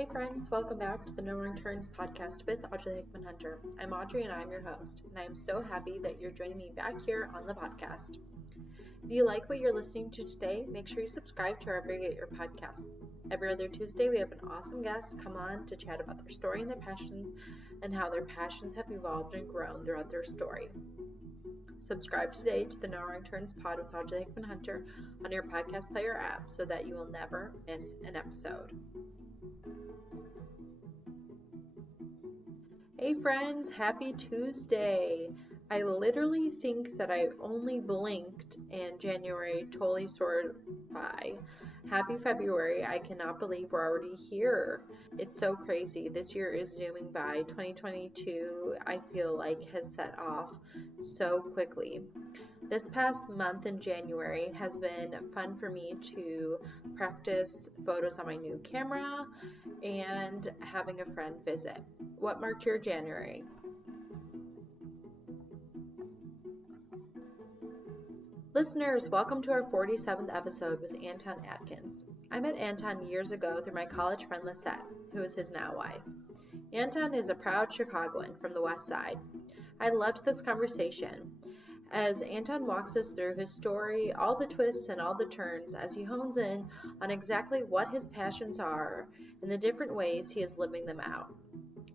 Hey friends, welcome back to the No Wrong Turns podcast with Audrey Hickman-Hunter. I'm Audrey and I'm your host, and I'm so happy that you're joining me back here on the podcast. If you like what you're listening to today, make sure you subscribe to wherever you get your podcasts. Every other Tuesday, we have an awesome guest come on to chat about their story and their passions and how their passions have evolved and grown throughout their story. Subscribe today to the No Wrong Turns pod with Audrey Hickman-Hunter on your podcast player app so that you will never miss an episode. Hey friends, happy Tuesday. I literally think that I only blinked and January totally soared by. Happy February. I cannot believe we're already here. It's so crazy. This year is zooming by. 2022, I feel like, has set off so quickly. This past month in January has been fun for me to practice photos on my new camera and having a friend visit. What marked your January? Listeners, welcome to our 47th episode with Anton Atkins. I met Anton years ago through my college friend Liset, who is his now wife. Anton is a proud Chicagoan from the West Side. I loved this conversation as Anton walks us through his story, all the twists and all the turns, as he hones in on exactly what his passions are and the different ways he is living them out.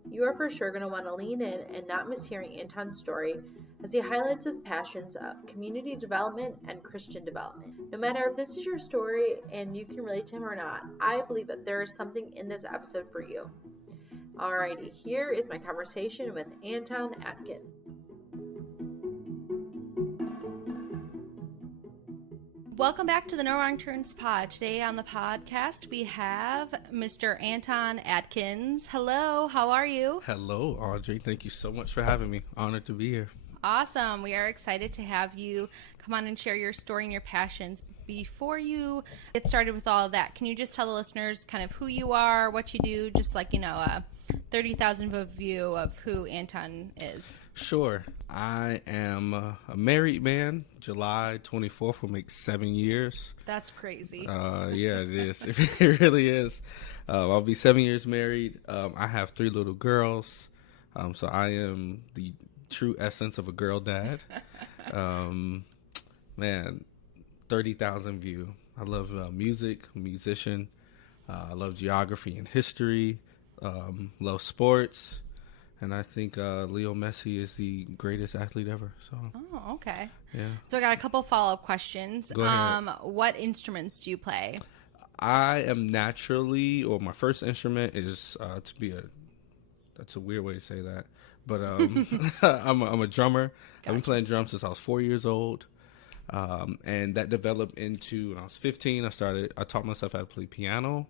You are for sure going to want to lean in and not miss hearing Anton's story as he highlights his passions of community development and Christian development. No matter if this is your story and you can relate to him or not, I believe that there is something in this episode for you. Alrighty, here is my conversation with Anton Atkins. Welcome back to the No Wrong Turns pod. Today on the podcast, we have Mr. Anton Atkins. Hello, how are you? Hello, Audrey. Thank you so much for having me. Honored to be here. Awesome. We are excited to have you come on and share your story and your passions. Before you get started with all of that, can you just tell the listeners kind of who you are, what you do, just like, a 30,000 foot view of who Anton is? Sure. I am a married man. July 24th will make 7 years. That's crazy. Yeah, it is. It really is. I'll be 7 years married. I have 3 little girls. So I am the true essence of a girl dad. Man, 30,000 view. I love music, musician. I love geography and history. Love sports. And I think Leo Messi is the greatest athlete ever. So. Oh, okay. Yeah. So I got a couple follow-up questions. Go ahead. What instruments do you play? I am naturally, or my first instrument is that's a weird way to say that, but I'm a drummer. Gotcha. I've been playing drums since I was 4 years old. And that developed into, when I was 15, I taught myself how to play piano.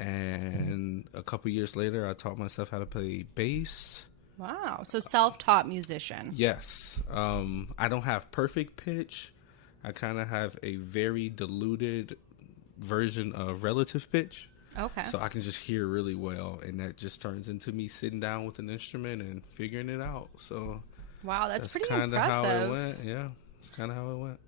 And a couple years later, I taught myself how to play bass. Wow. So self-taught musician. Yes. I don't have perfect pitch. I kind of have a very diluted version of relative pitch. Okay. So I can just hear really well. And that just turns into me sitting down with an instrument and figuring it out. So wow, that's pretty kind of impressive. how it went. Yeah. That's kind of how it went.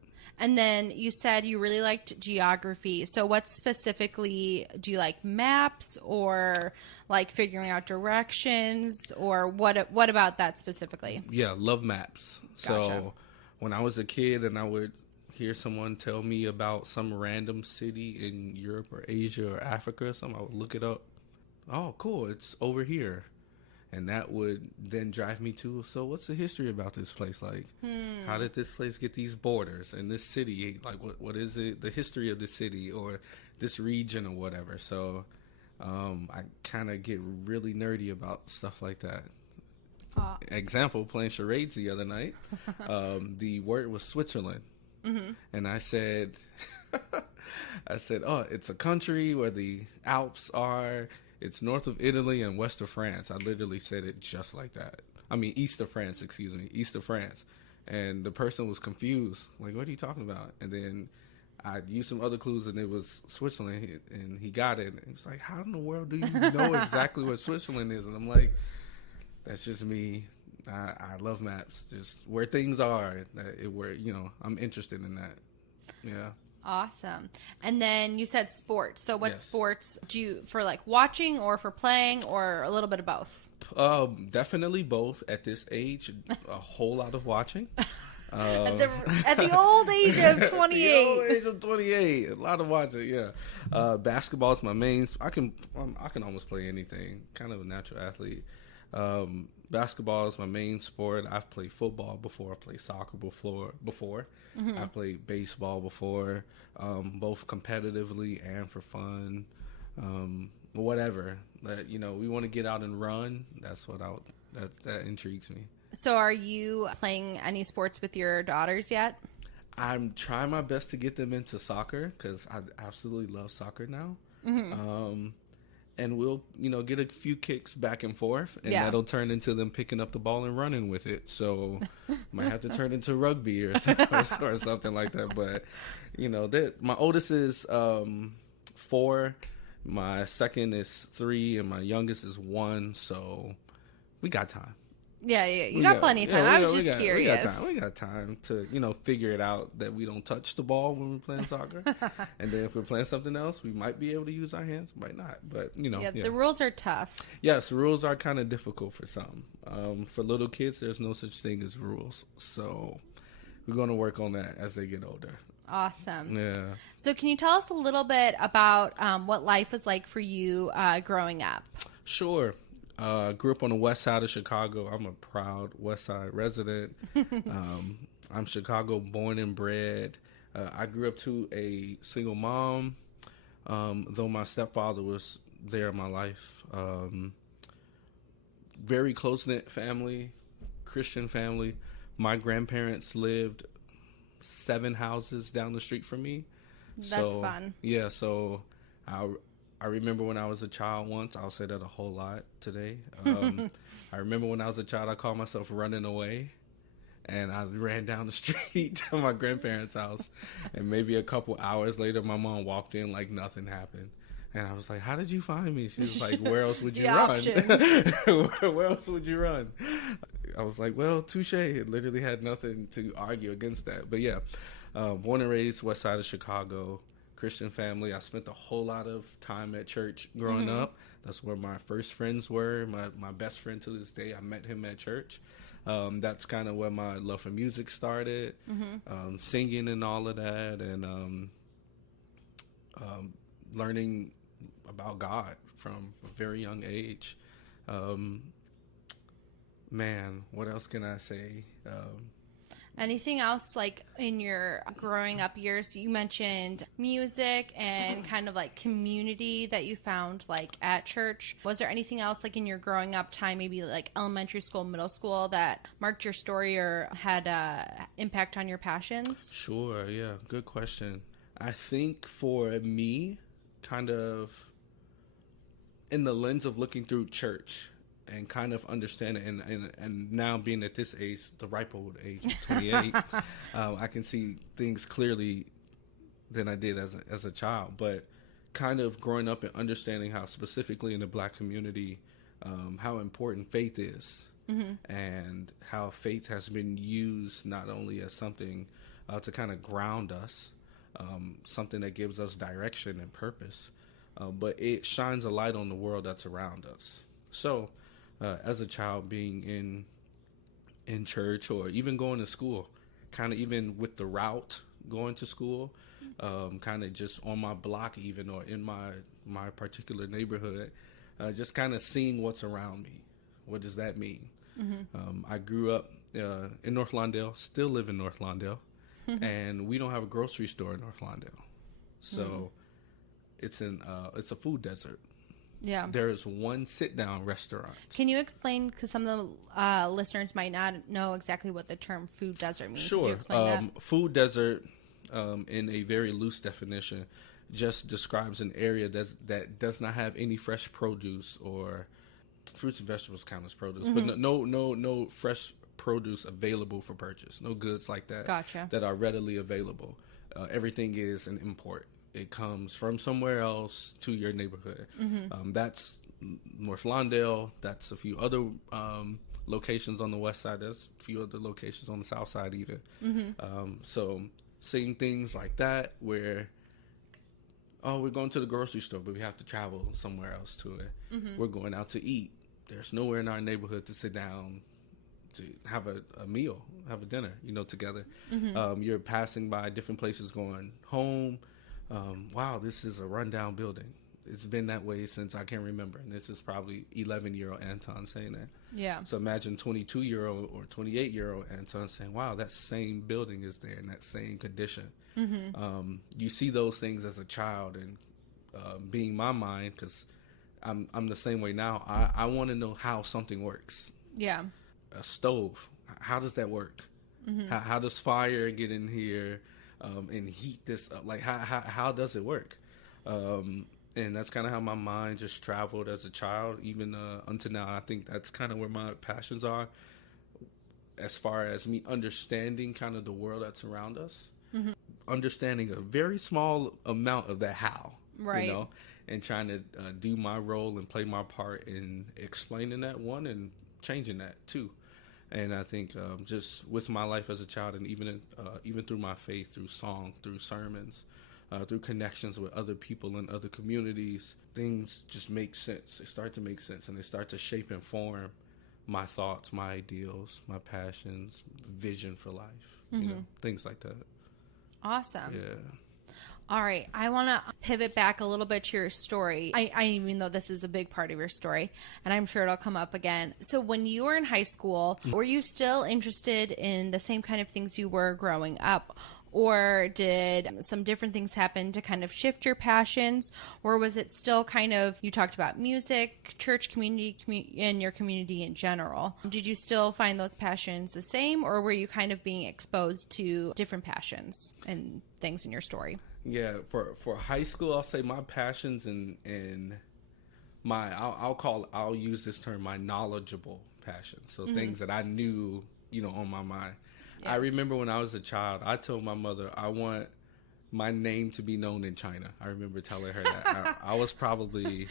And then you said you really liked geography. So what specifically, do you like maps or like figuring out directions, or what about that specifically? Yeah, love maps. Gotcha. So when I was a kid and I would hear someone tell me about some random city in Europe or Asia or Africa or something, I would look it up. Oh, cool, it's over here. And that would then drive me to, so what's the history about this place like? How did this place get these borders? And this city, like what is it, the history of the city or this region or whatever. So I kind of get really nerdy about stuff like that. Example, playing charades the other night. The word was Switzerland. Mm-hmm. And I said, oh, it's a country where the Alps are. It's north of Italy and west of France. I literally said it just like that. I mean, east of France, east of France. And the person was confused. Like, what are you talking about? And then I used some other clues, and it was Switzerland, and he got it. And he was like, how in the world do you know exactly what Switzerland is? And I'm like, that's just me. I love maps, just where things are, where, I'm interested in that. Yeah. Awesome. And then you said sports. So what Yes. sports do you, for like watching or for playing or a little bit of both? Definitely both. At this age, a whole lot of watching. At the old age of 28. The old age of 28, a lot of watching. Yeah, basketball is my main. I can almost play anything. Kind of a natural athlete. Basketball is my main sport. I've played football before. I played soccer before. Mm-hmm. I played baseball before, both competitively and for fun. Whatever that we want to get out and run. That's what that intrigues me. So are you playing any sports with your daughters yet? I'm trying my best to get them into soccer because I absolutely love soccer now. Mm-hmm. And we'll, get a few kicks back and forth, and Yeah. that'll turn into them picking up the ball and running with it. So might have to turn into rugby or something like that. But, my oldest is 4, my second is 3, and my youngest is 1. So we got time. Yeah, you got plenty of time. I was just curious. We got time to, figure it out that we don't touch the ball when we're playing soccer. And then if we're playing something else, we might be able to use our hands, might not. But, Yeah, the rules are tough. Yes, rules are kind of difficult for some. For little kids, there's no such thing as rules. So we're going to work on that as they get older. Awesome. Yeah. So can you tell us a little bit about what life was like for you growing up? Sure. Grew up on the west side of Chicago. I'm a proud west side resident. I'm Chicago born and bred. I grew up to a single mom, though my stepfather was there in my life. Very close-knit family, Christian family. My grandparents lived 7 houses down the street from me. That's fun. Yeah, so I remember when I was a child once. I'll say that a whole lot today. I remember when I was a child, I called myself running away. And I ran down the street to my grandparents' house. And maybe a couple hours later, my mom walked in like nothing happened. And I was like, how did you find me? She was like, where else would you run? Where else would you run? I was like, well, touche. It literally had nothing to argue against that. But yeah, born and raised west side of Chicago. Christian family. I spent a whole lot of time at church growing up. That's where my first friends were. My best friend to this day, I met him at church. That's kind of where my love for music started, singing and all of that, and learning about God from a very young age. Man, what else can I say? Anything else like in your growing up years? You mentioned music and kind of like community that you found like at church. Was there anything else like in your growing up time, maybe like elementary school, middle school, that marked your story or had impact on your passions? Sure, yeah, good question. I think for me, kind of in the lens of looking through church, and kind of understanding, and now being at this age, the ripe old age of 28, I can see things clearly than I did as a child. But kind of growing up and understanding how specifically in the Black community, how important faith is, and how faith has been used not only as something to kind of ground us, something that gives us direction and purpose, but it shines a light on the world that's around us. So, as a child being in church or even going to school, kind of even with the route going to school, kind of just on my block even or in my particular neighborhood, just kind of seeing what's around me. What does that mean? I grew up in North Lawndale, still live in North Lawndale, and we don't have a grocery store in North Lawndale. So it's a food desert. Yeah. There's one sit-down restaurant. Can you explain, because some of the listeners might not know exactly what the term food desert means. Sure. Could you explain that? Food desert, in a very loose definition, just describes an area that does not have any fresh produce, or fruits and vegetables count as produce, but no fresh produce available for purchase. No goods like that. Gotcha. That are readily available. Everything is an import. It comes from somewhere else to your neighborhood. That's North Lawndale. That's a few other locations on the west side. There's a few other locations on the south side even. So seeing things like that where, oh, we're going to the grocery store, but we have to travel somewhere else to it. We're going out to eat. There's nowhere in our neighborhood to sit down to have a meal, have a dinner, together. You're passing by different places going home. Wow, this is a rundown building. It's been that way since I can remember. And this is probably 11-year-old Anton saying that. Yeah. So imagine 22-year-old or 28-year-old Anton saying, wow, that same building is there in that same condition. You see those things as a child, and being my mind, because I'm the same way now. I want to know how something works. Yeah. A stove, how does that work? How does fire get in here and heat this up? Like, how does it work? And that's kind of how my mind just traveled as a child, even until now. I think that's kind of where my passions are, as far as me understanding kind of the world that's around us, understanding a very small amount of that how, right? And trying to do my role and play my part in explaining that one and changing that too. And I think just with my life as a child, and even through my faith, through song, through sermons, through connections with other people in other communities, things just make sense. They start to make sense, and they start to shape and form my thoughts, my ideals, my passions, vision for life, things like that. Awesome. Yeah. All right. I want to pivot back a little bit to your story. I even though this is a big part of your story, and I'm sure it'll come up again. So when you were in high school, were you still interested in the same kind of things you were growing up? Or did some different things happen to kind of shift your passions? Or was it still kind of, you talked about music, church community, and your community in general. Did you still find those passions the same? Or were you kind of being exposed to different passions and things in your story? Yeah, for high school, I'll say my passions and my, I'll use this term, my knowledgeable passions. So things that I knew, on my mind. Yeah. I remember when I was a child, I told my mother, I want my name to be known in China. I remember telling her that. I was probably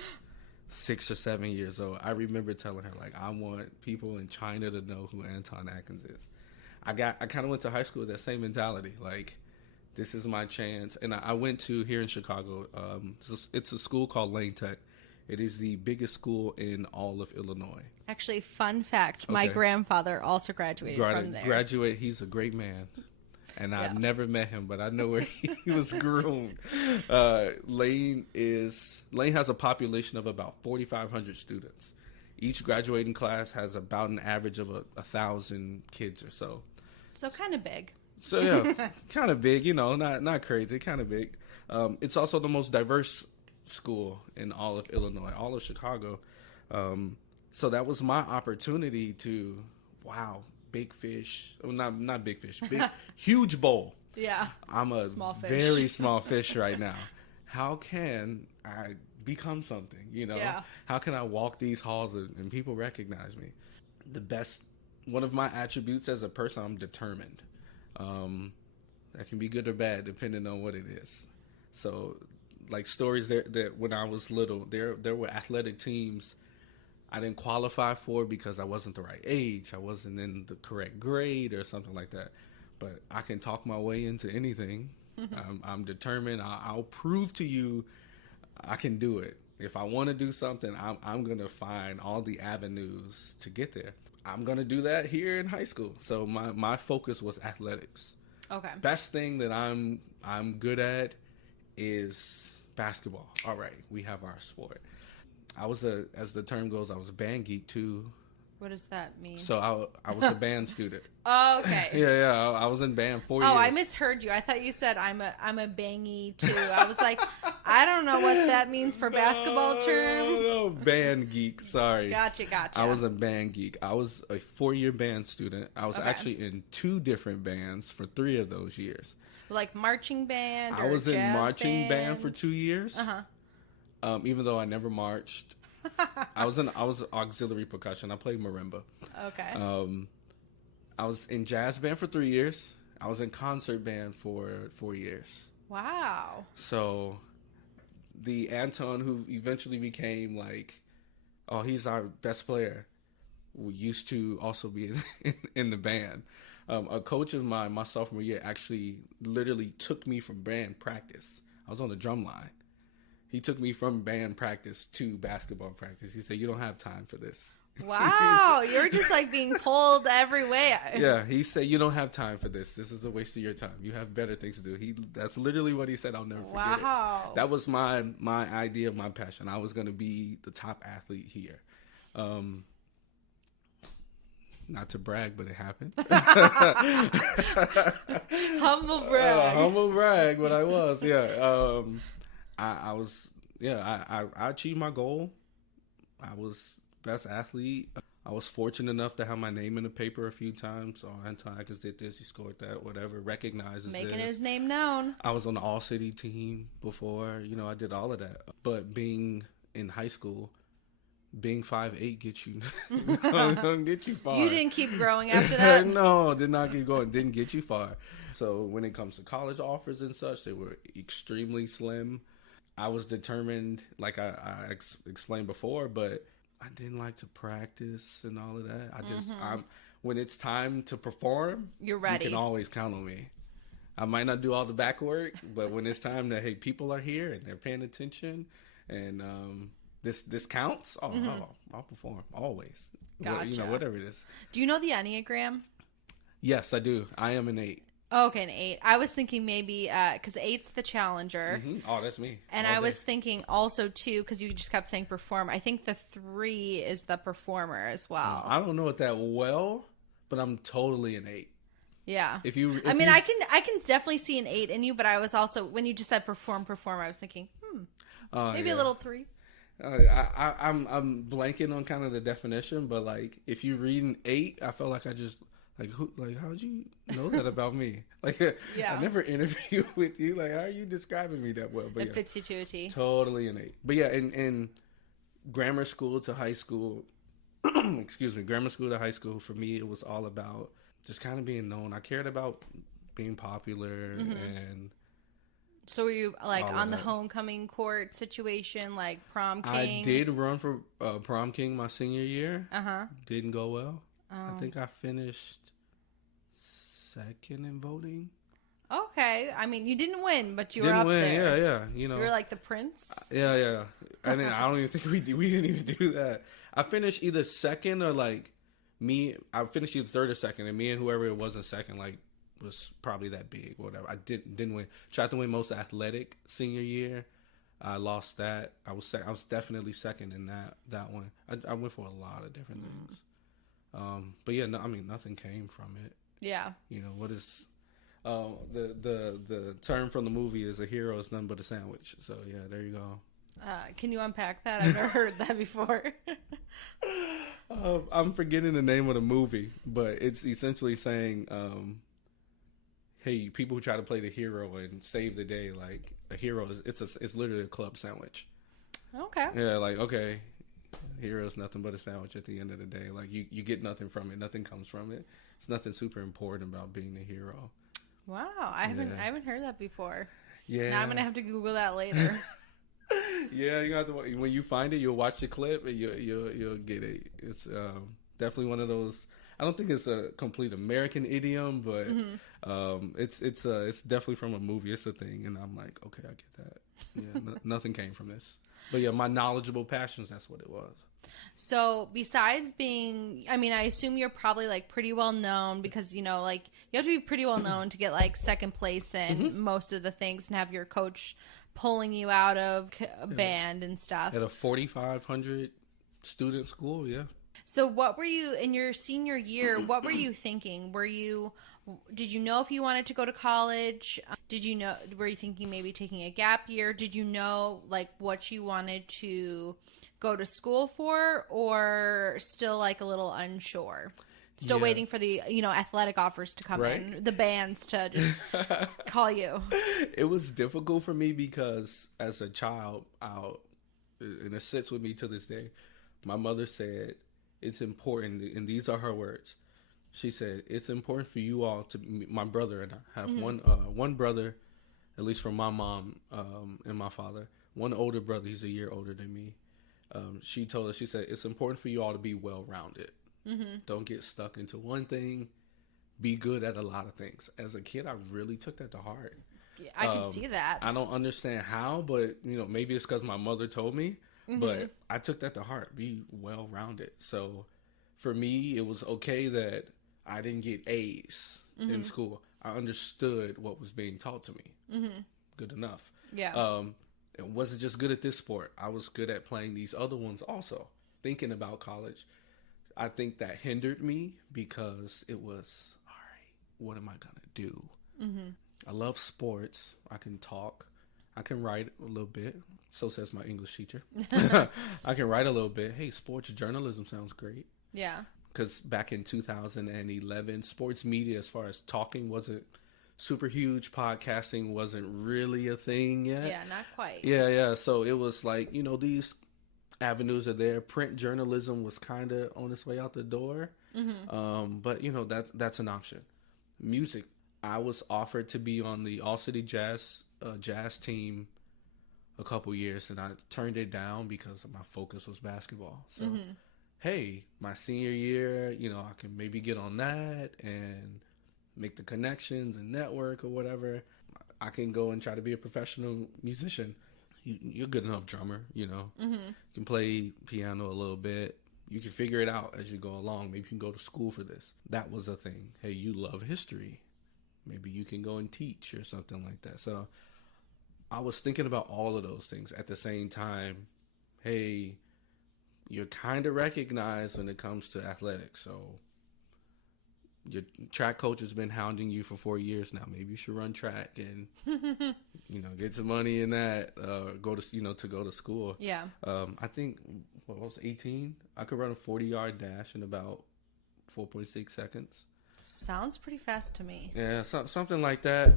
6 or 7 years old. I remember telling her, like, I want people in China to know who Anton Atkins is. I kind of went to high school with that same mentality. Like, this is my chance. And I went to, here in Chicago, it's a school called Lane Tech. It is the biggest school in all of Illinois. Actually, fun fact, my grandfather also graduated from there. He's a great man. And I've never met him, but I know where he was groomed. Lane has a population of about 4,500 students. Each graduating class has about an average of 1,000 kids or so. So kind of big. So yeah, kind of big, not crazy, kind of big. It's also the most diverse school in all of Illinois, all of Chicago. So that was my opportunity to, big fish. Well, not big fish, big, huge bowl. Yeah. I'm a very small fish right now. How can I become something, Yeah. How can I walk these halls and people recognize me? One of my attributes as a person, I'm determined. That can be good or bad depending on what it is. So, like stories that when I was little, there were athletic teams I didn't qualify for because I wasn't the right age. I wasn't in the correct grade or something like that. But I can talk my way into anything. I'm determined. I'll prove to you I can do it. If I want to do something, I'm going to find all the avenues to get there. I'm going to do that here in high school. So my focus was athletics. Okay. Best thing that I'm good at is basketball. All right, we have our sport. As the term goes, I was a band geek too. What does that mean? So I was a band student. Oh, okay. Yeah. I was in band 4 years. Oh, I misheard you. I thought you said I'm a bangy too. I was like, I don't know what that means for basketball term. No, band geek. Sorry. Gotcha. I was a band geek. I was a 4-year band student. I was actually in 2 different bands for 3 of those years. Like marching band or I was jazz in marching band for 2 years. Even though I never marched. I was auxiliary percussion. I played marimba. Okay. I was in jazz band for 3 years. I was in concert band for 4 years. Wow. So the Anton who eventually became he's our best player, used to also be in the band. A coach of mine, my sophomore year, actually literally took me from band practice. I was on the drum line. He took me from band practice to basketball practice. He said, "You don't have time for this." Wow, you're just like being pulled every way. Yeah, he said, "You don't have time for this. This is a waste of your time. You have better things to do." That's literally what he said. I'll never forget it. That was my idea, my passion. I was going to be the top athlete here. Not to brag, but it happened. Humble brag. Humble brag, but I was. Yeah. I was. Yeah. I achieved my goal. I was best athlete. I was fortunate enough to have my name in the paper a few times. Oh, Anton Atkins did this. He scored that. Whatever. Recognizes Making this. his name known. I was on the all-city team before. I did all of that. But being in high school, being 5'8" gets you don't get you far. You didn't keep growing after that? No, did not keep going. Didn't get you far. So when it comes to college offers and such, they were extremely slim. I was determined, like I explained before, but I didn't like to practice and all of that. When it's time to perform, you're ready. You can always count on me. I might not do all the back work, but when it's time that, hey, people are here and they're paying attention and this counts, I'll perform always. Gotcha. Whatever it is. Do you know the Enneagram? Yes, I do. I am an 8. Oh, okay, an 8. I was thinking maybe because 8's the challenger. Mm-hmm. Oh, that's me. And I was thinking also too, because you just kept saying perform. I think the 3 is the performer as well. I don't know it that well, but I'm totally an 8. Yeah. I can definitely see an 8 in you, but I was also, when you just said perform, I was thinking, maybe a little 3. I'm blanking on kind of the definition, but like if you read an 8, I felt like I just how'd you know that about me? Yeah. I never interviewed with you. Like, how are you describing me that well? But it fits you to a T. Totally an 8. But yeah, in grammar school to high school, grammar school to high school, for me, it was all about just kind of being known. I cared about being popular and. So were you on the homecoming court situation, like prom king? I did run for prom king my senior year. Didn't go well. Oh. I think I finished second in voting. Okay. I mean, you didn't win, but you were up there. Yeah. You were like the prince? Yeah. I don't even think we didn't even do that. I finished either second or I finished either third or second, and me and whoever it was in second, was probably that big or whatever. I didn't win. Tried to win most athletic senior year. I lost that. I was definitely second in that one. I went for a lot of different things. But yeah, nothing came from it. Yeah. What is the term from the movie is a hero is nothing but a sandwich. So yeah, there you go. Can you unpack that? I've never heard that before. I'm forgetting the name of the movie, but it's essentially saying, hey, people who try to play the hero and save the day, like a hero it's literally a club sandwich. Okay. Yeah, okay. Hero is nothing but a sandwich at the end of the day. Like you get nothing from it. Nothing comes from it. It's nothing super important about being a hero. Wow, I haven't heard that before. Yeah. Now I'm gonna have to Google that later. Yeah, you have to. When you find it, you'll watch the clip and you'll get it. It's definitely one of those. I don't think it's a complete American idiom, but it's definitely from a movie. It's a thing, and I'm like, okay, I get that. Yeah, nothing came from this. But yeah, my knowledgeable passions, that's what it was. So besides being, I assume you're probably pretty well known because, you have to be pretty well known to get second place in most of the things and have your coach pulling you out of a band and stuff. At a 4,500 student school, yeah. So what were you, in your senior year, what were you thinking? Did you know if you wanted to go to college? Were you thinking maybe taking a gap year? Did you know what you wanted to go to school for, or still a little unsure? Still waiting for the, athletic offers to come in, the bands to just call you. It was difficult for me because as a child, and it sits with me to this day, my mother said, it's important, and these are her words. She said, it's important for you all my brother and I have one brother, at least from my mom and my father, one older brother, he's a year older than me. She told us, she said, it's important for you all to be well-rounded. Don't get stuck into one thing. be good at a lot of things. As a kid, I really took that to heart. Yeah, I can see that. I don't understand how, but maybe it's because my mother told me. But I took that to heart. Be well-rounded. So for me, it was okay that I didn't get A's in school. I understood what was being taught to me. Good enough. Yeah. It wasn't just good at this sport. I was good at playing these other ones also. Thinking about college, I think that hindered me because it was, all right, what am I going to do? I love sports. I can talk. I can write a little bit. So says my English teacher. I can write a little bit. Hey, sports journalism sounds great. Yeah. Because back in 2011, sports media, as far as talking, wasn't super huge. Podcasting wasn't really a thing yet. Yeah, not quite. Yeah. So it was like, these avenues are there. Print journalism was kind of on its way out the door. But, that's an option. Music. I was offered to be on the All-City Jazz team a couple years, and I turned it down because my focus was basketball. So, hey, my senior year, I can maybe get on that and make the connections and network or whatever. I can go and try to be a professional musician. You're a good enough drummer, You can play piano a little bit. You can figure it out as you go along. Maybe you can go to school for this. That was a thing. Hey, you love history. Maybe you can go and teach or something like that. So I was thinking about all of those things at the same time. Hey, you're kind of recognized when it comes to athletics. So your track coach has been hounding you for 4 years now. Maybe you should run track and, get some money in that, go to school. Yeah. I think, I was 18? I could run a 40-yard dash in about 4.6 seconds. Sounds pretty fast to me. Yeah, something like that.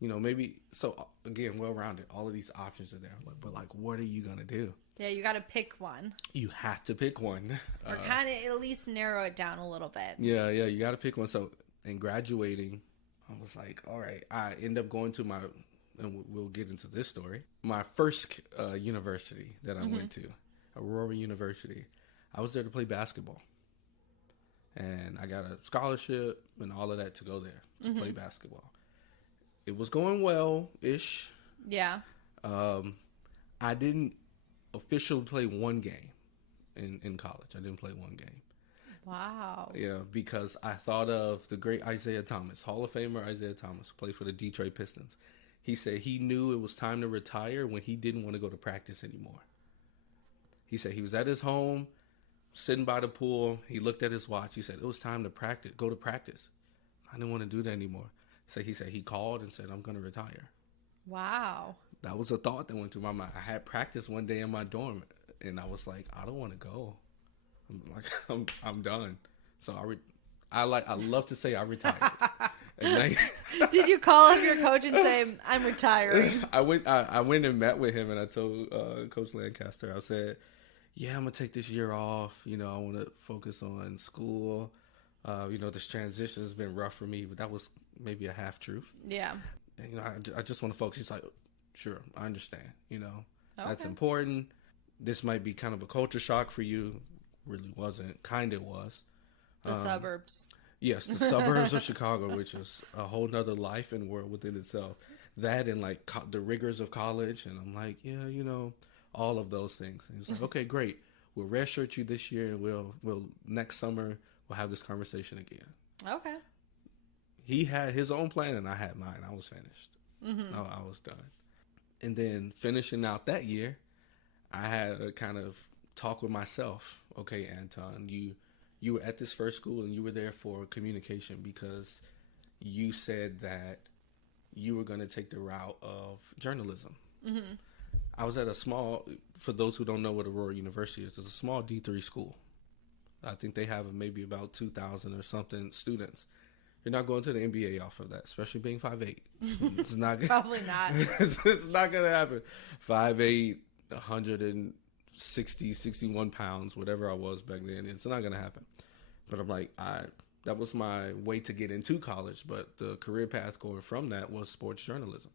Maybe, so again, well-rounded. All of these options are there. But what are you going to do? Yeah, you got to pick one. You have to pick one. Or kind of at least narrow it down a little bit. Yeah, you got to pick one. So in graduating, I was like, all right, I end up going to and we'll get into this story, my first university that I went to, Aurora University. I was there to play basketball. And I got a scholarship and all of that to go there to play basketball. It was going well-ish. Yeah. I didn't officially play one game in college. I didn't play one game. Wow. Yeah, because I thought of the great Isaiah Thomas, Hall of Famer Isaiah Thomas, played for the Detroit Pistons. He said he knew it was time to retire when he didn't want to go to practice anymore. He said he was at his home, sitting by the pool. He looked at his watch. He said, it was time to go to practice. I didn't want to do that anymore. So he said he called and said, I'm going to retire. Wow. That was a thought that went through my mind. I had practice one day in my dorm, and I was like, I don't want to go. I'm done. So I love to say I retired. Did you call up your coach and say, I'm retiring? I went and met with him, and I told Coach Lancaster, I said, yeah, I'm going to take this year off. I want to focus on school. This transition has been rough for me, but that was maybe a half truth. Yeah. And, I just want to focus. He's like, sure, I understand. Okay. That's important. This might be kind of a culture shock for you. Really wasn't. Kind of was. The suburbs. Yes, the suburbs of Chicago, which is a whole nother life and world within itself. That and the rigors of college. And I'm like, yeah, all of those things. And he's like, okay, great. We'll redshirt you this year, and we'll next summer we'll have this conversation again. Okay. He had his own plan, and I had mine. I was finished. I was done. And then finishing out that year, I had a kind of talk with myself. Okay, Anton, you were at this first school, and you were there for communication because you said that you were going to take the route of journalism. I was at a small, for those who don't know what Aurora University is, it's a small D3 school. I think they have maybe about 2,000 or something students. You're not going to the NBA off of that, especially being 5'8". It's not Probably not. It's not going to happen. 5'8", 160, 61 pounds, whatever I was back then. It's not going to happen. But I'm like, that was my way to get into college. But the career path going from that was sports journalism.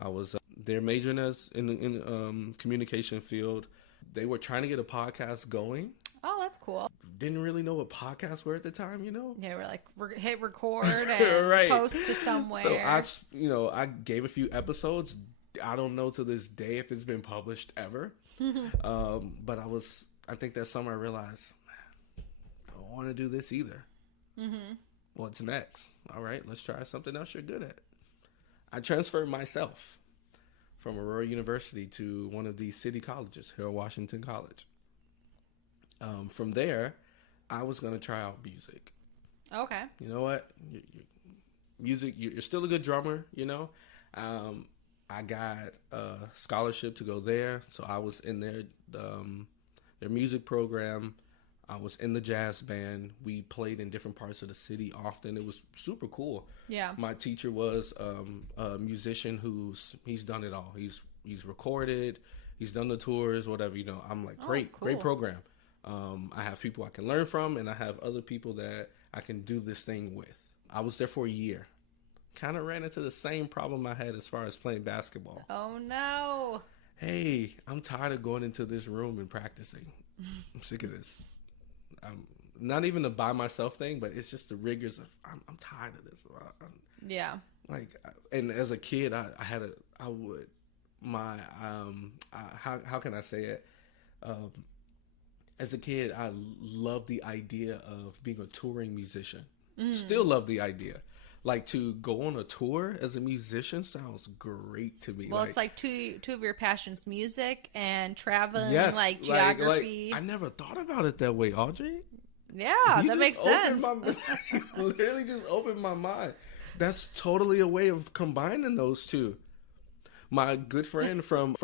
I was there majoring in communication field. They were trying to get a podcast going. Oh, that's cool. Didn't really know what podcasts were at the time, you know? Yeah, we're like, hit record and Right. post to somewhere. So I gave a few episodes. I don't know to this day if it's been published ever. But I think that summer I realized, man, I don't want to do this either. What's next? All right, let's try something else you're good at. I transferred myself from Aurora University to one of these city colleges, Harold Washington College. From there, I was going to try out music. Okay. You know what? Music, you're still a good drummer, you know? I got a scholarship to go there, so I was in their music program. I was in the jazz band. We played in different parts of the city often. It was super cool. Yeah. My teacher was a musician he's done it all. He's recorded, he's done the tours, whatever, you know. I'm like, great program. I have people I can learn from, and I have other people that I can do this thing with. I was there for a year. Kind of ran into the same problem I had as far as playing basketball. Oh, no. Hey, I'm tired of going into this room and practicing. I'm sick of this. Not even a by myself thing, but it's just the rigors of I'm tired of this. Yeah. Like, and as a kid, how can I say it? As a kid, I loved the idea of being a touring musician. Still love the idea. Like, to go on a tour as a musician sounds great to me. Well, it's like two of your passions, music and traveling, like geography. I never thought about it that way, Audrey. Yeah, that makes sense. Literally just opened my mind. That's totally a way of combining those two. My good friend from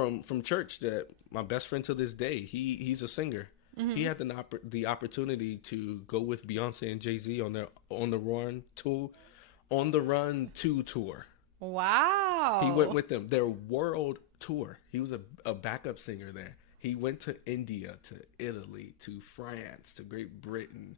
church, that my best friend to this day, he's a singer. He had the opportunity to go with Beyonce and Jay-Z on the Run 2 tour. Wow. He went with them. Their world tour. He was a backup singer there. He went to India, to Italy, to France, to Great Britain.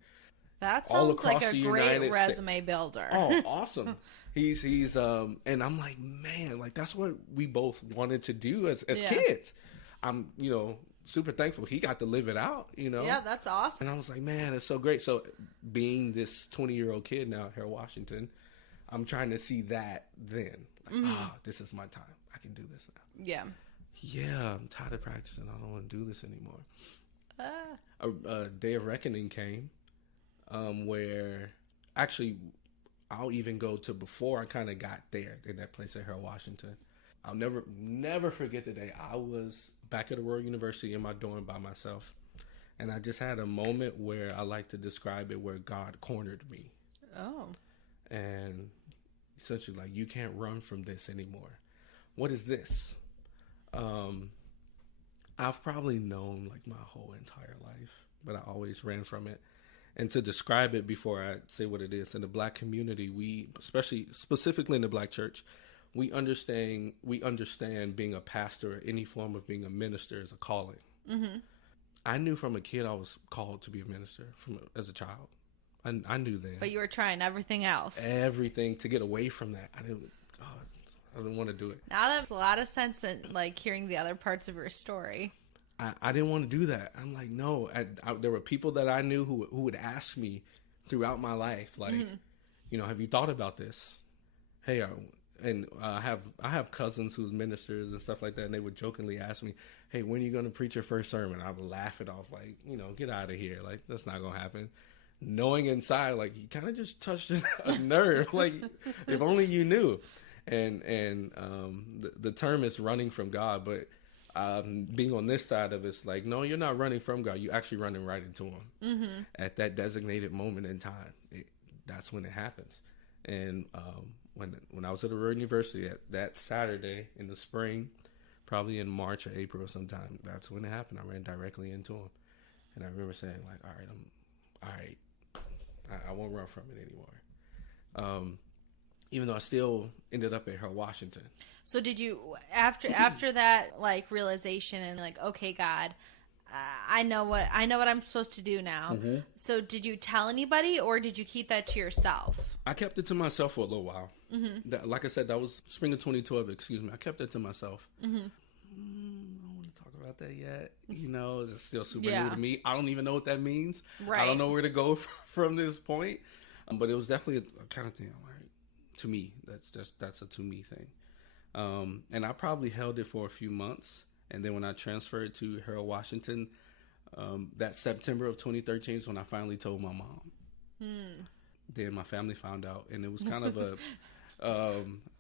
That sounds like a great resume builder. Oh, awesome. He's and I'm like, man, like, that's what we both wanted to do as kids. I'm, super thankful he got to live it out, Yeah, that's awesome. And I was like, man, it's so great. So being this 20-year-old kid now at Harold Washington, I'm trying to see that then. Like, this is my time. I can do this now. Yeah. Yeah, I'm tired of practicing. I don't want to do this anymore. A day of reckoning came where actually I'll even go to before I kind of got there in that place at Harold Washington. I'll never forget the day I was back at Aurora University in my dorm by myself. And I just had a moment where I like to describe it where God cornered me. Oh. And essentially, like, you can't run from this anymore. What is this? I've probably known, like, my whole entire life, but I always ran from it. And to describe it before I say what it is, in the Black community, we, specifically in the Black church, we understand being a pastor, or any form of being a minister, is a calling. Mm-hmm. I knew from a kid I was called to be a minister as a child. I knew that. But you were trying everything else. Everything to get away from that. I didn't want to do it. Now that makes a lot of sense in, like, hearing the other parts of your story. I didn't want to do that. I'm like, no. There were people that I knew who would ask me throughout my life, like, have you thought about this? Hey, and I have cousins who's ministers and stuff like that, and they would jokingly ask me, hey, when are you going to preach your first sermon? I would laugh it off, like, get out of here. Like, that's not going to happen. Knowing inside, like, you kind of just touched a nerve. Like, if only you knew. And the term is running from God, but being on this side of it's like, no, you're not running from God. You're actually running right into Him at that designated moment in time. That's when it happens. And when I was at Aurora University that Saturday in the spring, probably in March or April sometime, that's when it happened. I ran directly into Him, and I remember saying, like, all right. I won't run from it anymore. Even though I still ended up at Harold Washington. So did you, after that, like, realization and, like, okay, God, I know what I'm supposed to do now. Mm-hmm. So did you tell anybody, or did you keep that to yourself? I kept it to myself for a little while. Mm-hmm. Like I said, that was spring of 2012. Excuse me. I kept it to myself. Mm-hmm. I don't want to talk about about that yet. It's still super Yeah. new to me. I don't even know what that means. Right. I don't know where to go from this point. But it was definitely a kind of thing. Like, to me, that's a to me thing. And I probably held it for a few months. And then when I transferred to Harold Washington, that September of 2013 is when I finally told my mom. Then my family found out, and it was kind of a,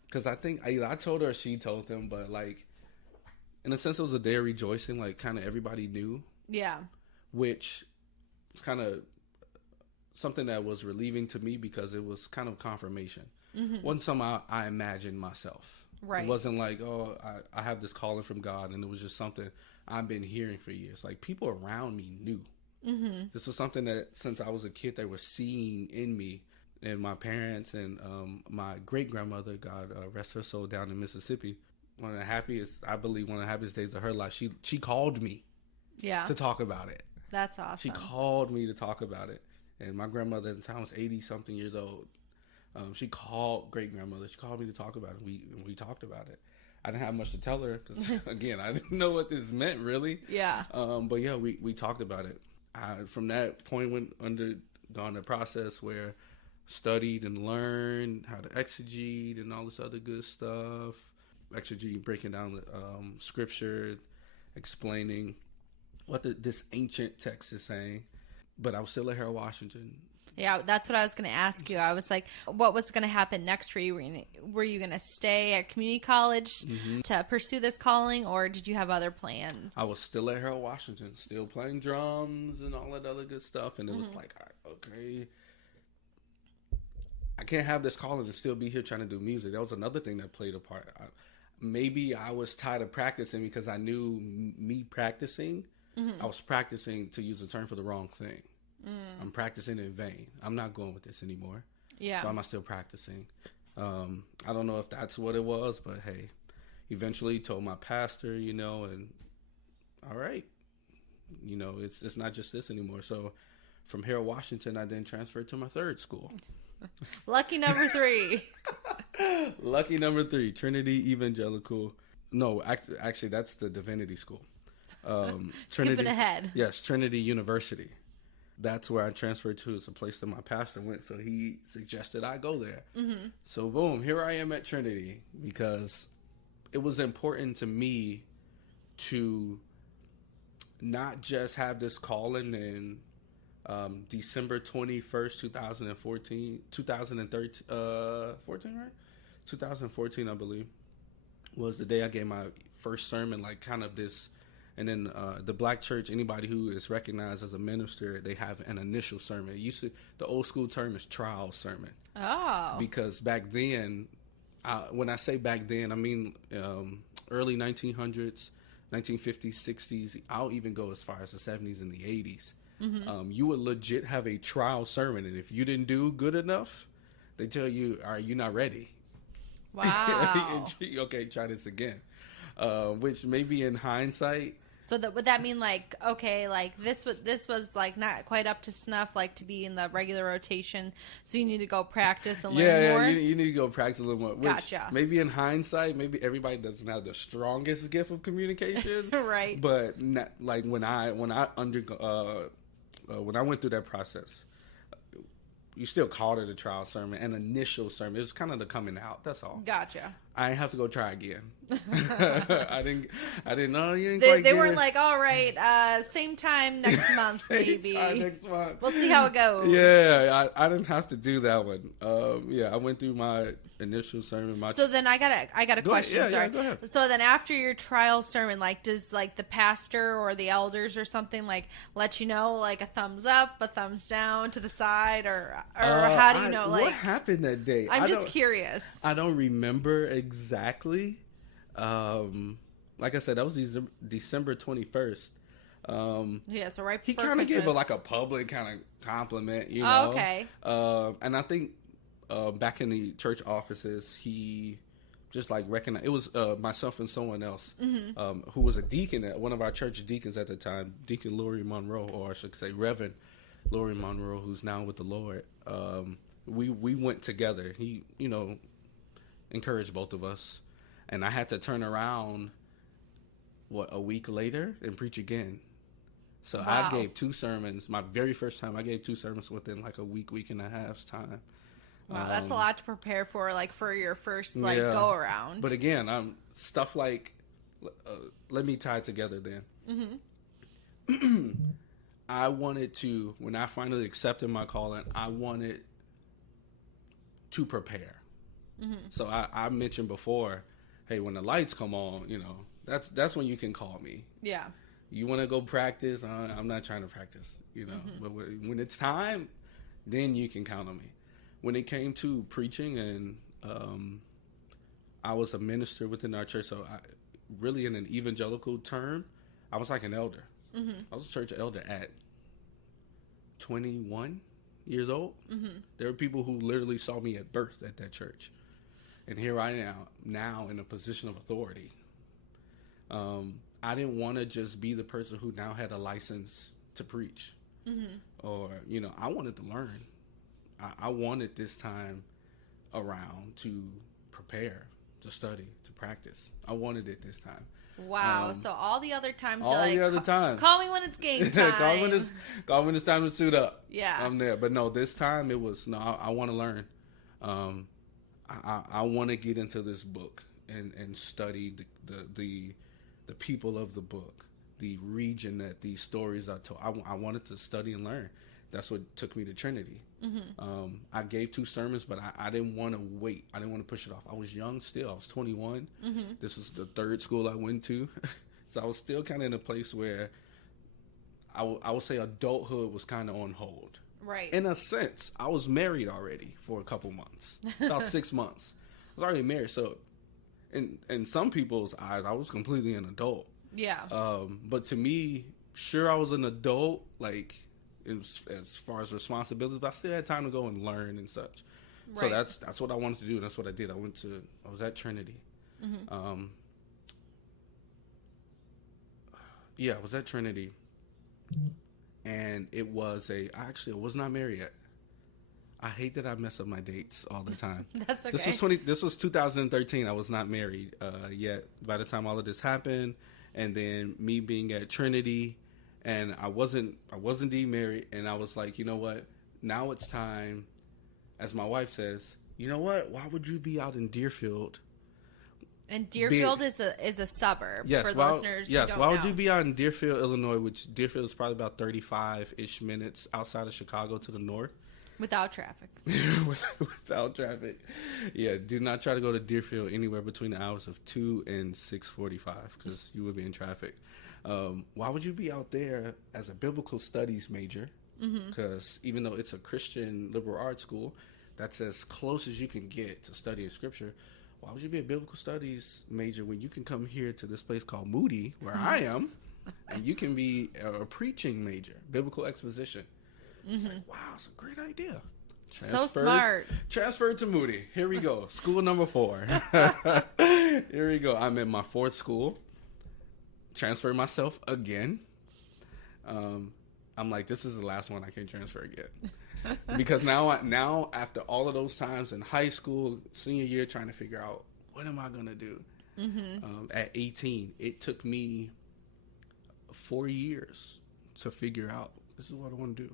because I think I told her, she told them, but like, in a sense, it was a day of rejoicing. Like, kind of everybody knew. Yeah. Which was kind of something that was relieving to me because it was kind of confirmation. Wasn't something I imagined myself. Right. It wasn't like, oh, I have this calling from God, and it was just something I've been hearing for years. Like, people around me knew. This was something that since I was a kid they were seeing in me, and my parents and my great grandmother, God rest her soul, down in Mississippi. One of the happiest days of her life. She called me, to talk about it. That's awesome. She called me to talk about it, and my grandmother at the time was 80 something years old. She called great grandmother. She called me to talk about it. We talked about it. I didn't have much to tell her because again I didn't know what this meant really. Yeah. But yeah, we talked about it. From that point gone the process where studied and learned how to exegete and all this other good stuff. Exegete, breaking down the scripture, explaining what this ancient text is saying. But I was still at Harold Washington. Yeah, that's what I was going to ask you. I was like, what was going to happen next for you? Were you going to stay at community college to pursue this calling, or did you have other plans? I was still at Harold Washington, still playing drums and all that other good stuff. And it was like, okay, I can't have this calling to still be here trying to do music. That was another thing that played a part. Maybe I was tired of practicing because I knew me practicing. I was practicing, to use the term, for the wrong thing. I'm practicing in vain. I'm not going with this anymore. Yeah. So I'm still practicing. I don't know if that's what it was, but hey, eventually told my pastor, and all right, it's not just this anymore. So from Harold Washington, I then transferred to my third school. Lucky number 3. Lucky number 3, Trinity Evangelical. No, actually that's the divinity school. Trinity, skipping ahead. Yes, Trinity University. That's where I transferred to. It's a place that my pastor went, so he suggested I go there. So boom, here I am at Trinity, because it was important to me to not just have this calling in December 21st, 2013, right? 2014, I believe, was the day I gave my first sermon, like kind of this. And then the black church, anybody who is recognized as a minister, they have an initial sermon. The old school term is trial sermon. Oh. Because back then, when I say back then, I mean early 1900s, 1950s, 60s. I'll even go as far as the 70s and the 80s. You would legit have a trial sermon. And if you didn't do good enough, they tell you, all right, you're not ready. Wow. Okay, try this again. Which maybe in hindsight. So would that mean like, okay, like this was like not quite up to snuff, like to be in the regular rotation, so you need to go practice and learn more? Yeah, you need to go practice a little more. Which gotcha. Maybe in hindsight, maybe everybody doesn't have the strongest gift of communication. Right. But not, like when I went through that process, you still called it a trial sermon, an initial sermon. It was kind of the coming out. That's all. Gotcha. I didn't have to go try again. I didn't know you didn't quite They weren't like, all right, same time next month, maybe. Time next month. We'll see how it goes. Yeah, I didn't have to do that one. I went through my initial sermon. So then I got a question. Ahead. Sorry. Yeah, go ahead. So then after your trial sermon, like, does like the pastor or the elders or something like let you know, like a thumbs up, a thumbs down, to the side, or how do you know? Like, what happened that day? I'm just curious. I don't remember exactly. Like I said, that was December 21st. Yeah, so right before he kind of gave a public kind of compliment, Oh, okay. And I think back in the church offices, he just like recognized it was myself and someone else who was a deacon, one of our church deacons at the time, Deacon Laurie Monroe, or I should say Reverend Laurie Monroe, who's now with the Lord. We went together. He, encouraged both of us, and I had to turn around a week later and preach again. So Wow. I gave 2 sermons. My very first time, I gave 2 sermons within like a week and a half's time. Wow, that's a lot to prepare for, like, for your first, like, Yeah. go around. But again, stuff like, let me tie it together then. Mm-hmm. I wanted to, when I finally accepted my calling, I wanted to prepare. Mm-hmm. So I mentioned before, hey, when the lights come on, you know, that's when you can call me. Yeah. You want to go practice? I'm not trying to practice, you know. Mm-hmm. But when it's time, then you can count on me. When it came to preaching, and I was a minister within our church, so really in an evangelical term, I was like an elder. Mm-hmm. I was a church elder at 21 years old. Mm-hmm. There were people who literally saw me at birth at that church. And here I am now in a position of authority. I didn't want to just be the person who now had a license to preach. Mm-hmm. Or, you know, I wanted to learn. I wanted this time around to prepare, to study, to practice. I wanted it this time. Wow. So all the other times all you're like, the other times. Call me when it's game time. call when it's time to suit up. Yeah. I'm there. But no, this time it was, no, I want to learn. I want to get into this book and study the people of the book, the region that these stories are told. I wanted to study and learn. That's what took me to Trinity. Mm-hmm. I gave 2 sermons, but I didn't want to wait. I didn't want to push it off. I was young still. I was 21. Mm-hmm. This was the 3rd school I went to. So I was still kind of in a place where I would say adulthood was kind of on hold. Right. In a sense, I was married already for a couple months. About 6 months. I was already married. So in some people's eyes, I was completely an adult. Yeah. But to me, sure, I was an adult, like, as far as responsibilities, but I still had time to go and learn and such. Right. So that's what I wanted to do. That's what I did. I was at Trinity. Mm-hmm. I was at Trinity, and I was not married yet. I hate that I mess up my dates all the time. That's okay. This was 2013. I was not married yet by the time all of this happened, and then me being at Trinity. And I wasn't indeed married, and I was like, you know what? Now it's time, as my wife says, you know what? Why would you be out in Deerfield? And Deerfield is a suburb for listeners who don't know. Why would you be out in Deerfield, Illinois, which Deerfield is probably about 35-ish minutes outside of Chicago to the north? Without traffic. Without traffic. Yeah, do not try to go to Deerfield anywhere between the hours of 2 and 6:45 because you will be in traffic. Why would you be out there as a biblical studies major? Because even though it's a Christian liberal arts school, that's as close as you can get to studying scripture. Why would you be a biblical studies major when you can come here to this place called Moody, where I am, and you can be a preaching major, biblical exposition? It's like, wow, it's a great idea. So smart. Transferred to Moody. Here we go. School number 4. Here we go. I'm in my 4th school. Transfer myself again. I'm like, this is the last one. I can't transfer again. Because now after all of those times in high school, senior year, trying to figure out what am I going to do? At 18, it took me 4 years to figure out this is what I want to do.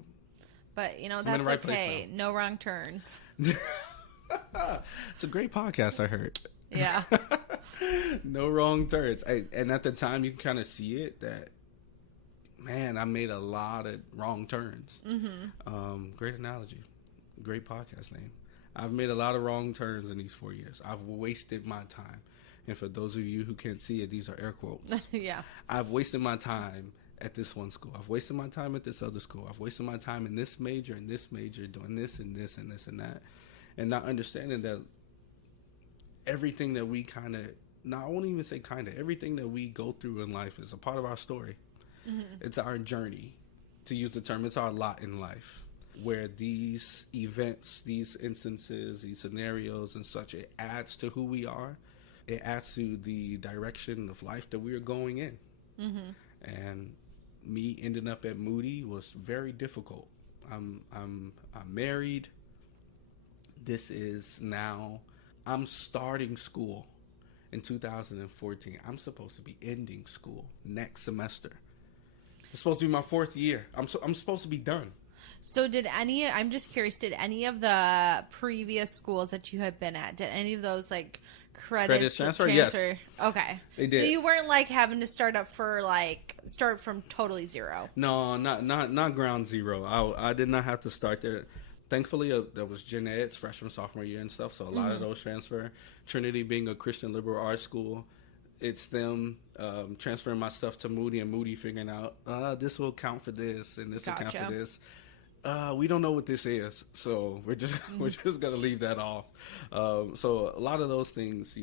But, you know, that's right, okay. No wrong turns. It's a great podcast, I heard. Yeah. No wrong turns. And at the time, you can kind of see it that, man, I made a lot of wrong turns. Great analogy. Great podcast name. I've made a lot of wrong turns in these 4 years. I've wasted my time. And for those of you who can't see it, these are air quotes. Yeah. I've wasted my time at this one school. I've wasted my time at this other school. I've wasted my time in this major and this major, doing this and this and this and that. And not understanding that everything that we I won't even say everything that we go through in life is a part of our story. It's our journey. To use the term, it's our lot in life. Where these events, these instances, these scenarios and such, it adds to who we are. It adds to the direction of life that we are going in. And me ending up at Moody was very difficult. I'm married. This is now, I'm starting school. in 2014. I'm supposed to be ending school next semester. It's supposed to be my 4th year. I'm supposed to be done. So I'm just curious, did any of the previous schools that you had been at, did any of those like credits transfer? Yes. Okay. They did. So you weren't like having to start from totally zero. No, not ground zero. I did not have to start there. Thankfully, there was gen eds, freshman, sophomore year and stuff, so a lot of those transfer. Trinity being a Christian liberal arts school, it's them transferring my stuff to Moody and Moody figuring out, this will count for this and this will count for this. We don't know what this is, so we're just gonna leave that off. So a lot of those things,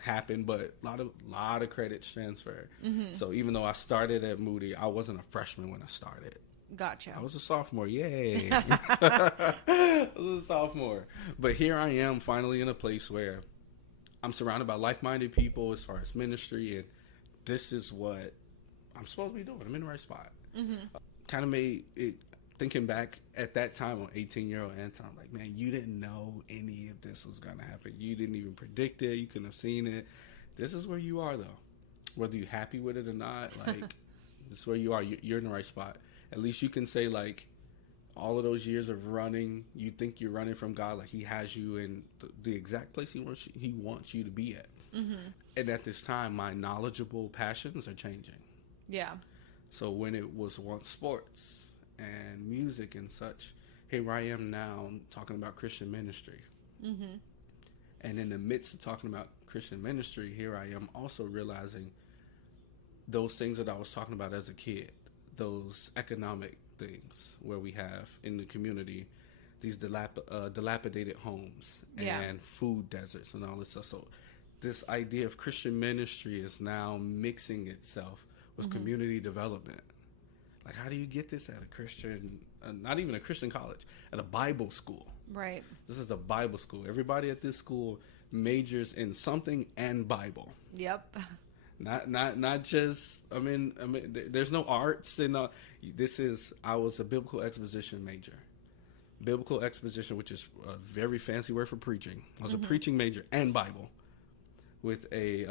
happen, but a lot of credits transfer. So even though I started at Moody, I wasn't a freshman when I started. Gotcha. I was a sophomore. Yay! I was a sophomore, but here I am, finally in a place where I'm surrounded by like-minded people as far as ministry, and this is what I'm supposed to be doing. I'm in the right spot. Kind of made it. Thinking back at that time on 18-year-old Anton, like, man, you didn't know any of this was going to happen. You didn't even predict it. You couldn't have seen it. This is where you are, though. Whether you're happy with it or not, like, this is where you are. You're in the right spot. At least you can say, like, all of those years of running, you think you're running from God, like he has you in the exact place he wants you to be at. And at this time, my knowledgeable passions are changing. Yeah. So when it was once sports and music and such, here I am now talking about Christian ministry. And in the midst of talking about Christian ministry, here I am also realizing those things that I was talking about as a kid, those economic things where we have in the community these dilapidated homes and food deserts and all this stuff. So this idea of Christian ministry is now mixing itself with community development. Like, how do you get this at a Christian, not even a Christian college, at a Bible school? Right. This is a Bible school. Everybody at this school majors in something and Bible. Yep. Not just, I mean, there's no arts and I was a biblical exposition major. Biblical exposition, which is a very fancy word for preaching. I was a preaching major and Bible with a,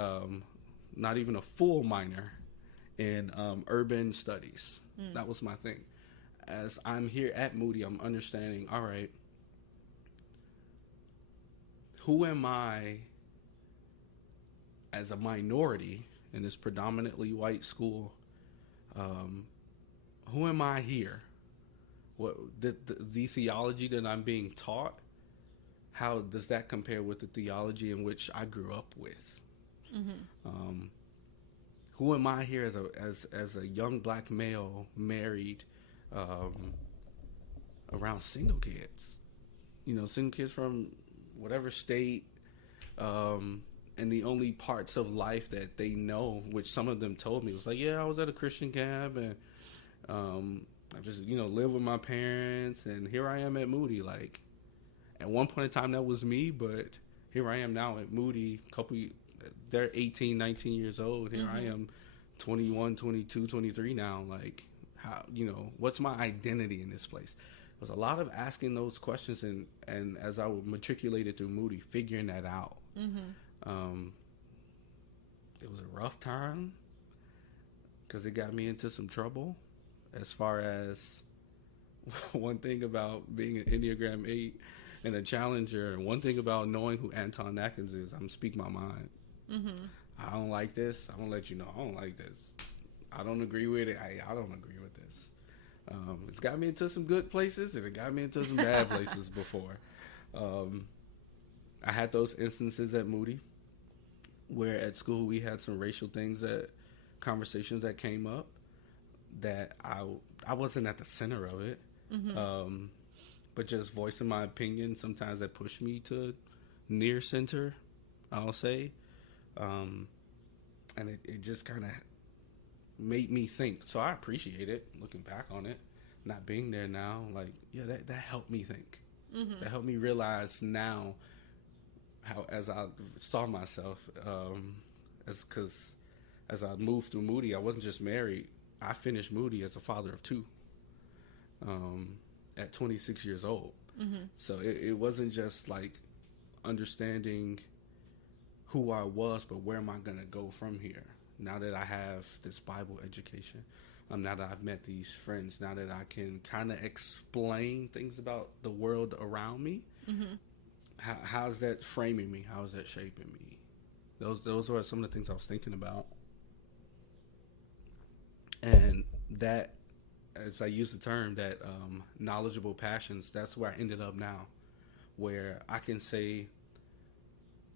not even a full minor in urban studies. That was my thing. As I'm here at Moody, I'm understanding, all right, who am I as a minority in this predominantly white school? Who am I here? What the theology that I'm being taught, how does that compare with the theology in which I grew up with? Who am I here as a young black male married around single kids? Single kids from whatever state, and the only parts of life that they know, which some of them told me, was like, yeah, I was at a Christian camp and I just, live with my parents, and here I am at Moody. Like, at one point in time, that was me, but here I am now at Moody, they're 18, 19 years old. Here I am, 21, 22, 23 now. Like, how, what's my identity in this place? There's a lot of asking those questions, and as I matriculated through Moody, figuring that out. It was a rough time because it got me into some trouble. As far as one thing about being an Enneagram 8 and a challenger, and one thing about knowing who Anton Atkins is, I'm speaking my mind. I don't like this. I'm going to let you know I don't like this. I don't agree with it. I don't agree with this. It's got me into some good places, and it got me into some bad places before. I had those instances at Moody where at school we had some racial conversations that came up that I wasn't at the center of it. But just voicing my opinion, sometimes that pushed me to near center, I'll say. And it just kind of made me think. So I appreciate it, looking back on it, not being there now. Like, yeah, that helped me think. That helped me realize now how, as I saw myself, as I moved through Moody, I wasn't just married. I finished Moody as a father of 2 at 26 years old. So it wasn't just like understanding who I was, but where am I going to go from here? Now that I have this Bible education, now that I've met these friends, now that I can kind of explain things about the world around me, how's that framing me? How's that shaping me? Those were some of the things I was thinking about. And that, as I use the term, that knowledgeable passions, that's where I ended up now, where I can say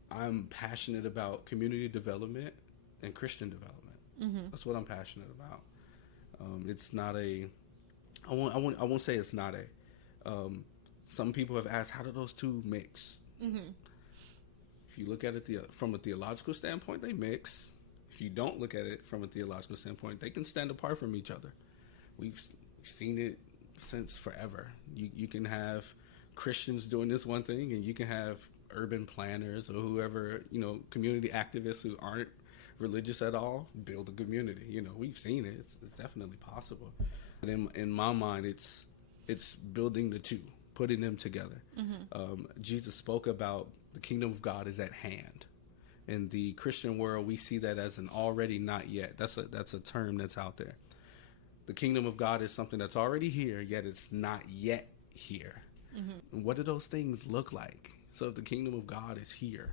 I'm passionate about community development and Christian development. That's what I'm passionate about. It's not a, I won't say it's not a, some people have asked, how do those two mix? If you look at it from a theological standpoint, they mix. If you don't look at it from a theological standpoint, they can stand apart from each other. We've seen it since forever. You can have Christians doing this one thing, and you can have urban planners or whoever, community activists who aren't religious at all build a community. We've seen it. It's definitely possible. But in my mind, it's building the two, putting them together. Jesus spoke about the kingdom of God is at hand. In the Christian world, we see that as an already not yet. That's a term that's out there. The kingdom of God is something that's already here, yet it's not yet here. And what do those things look like? So if the kingdom of God is here,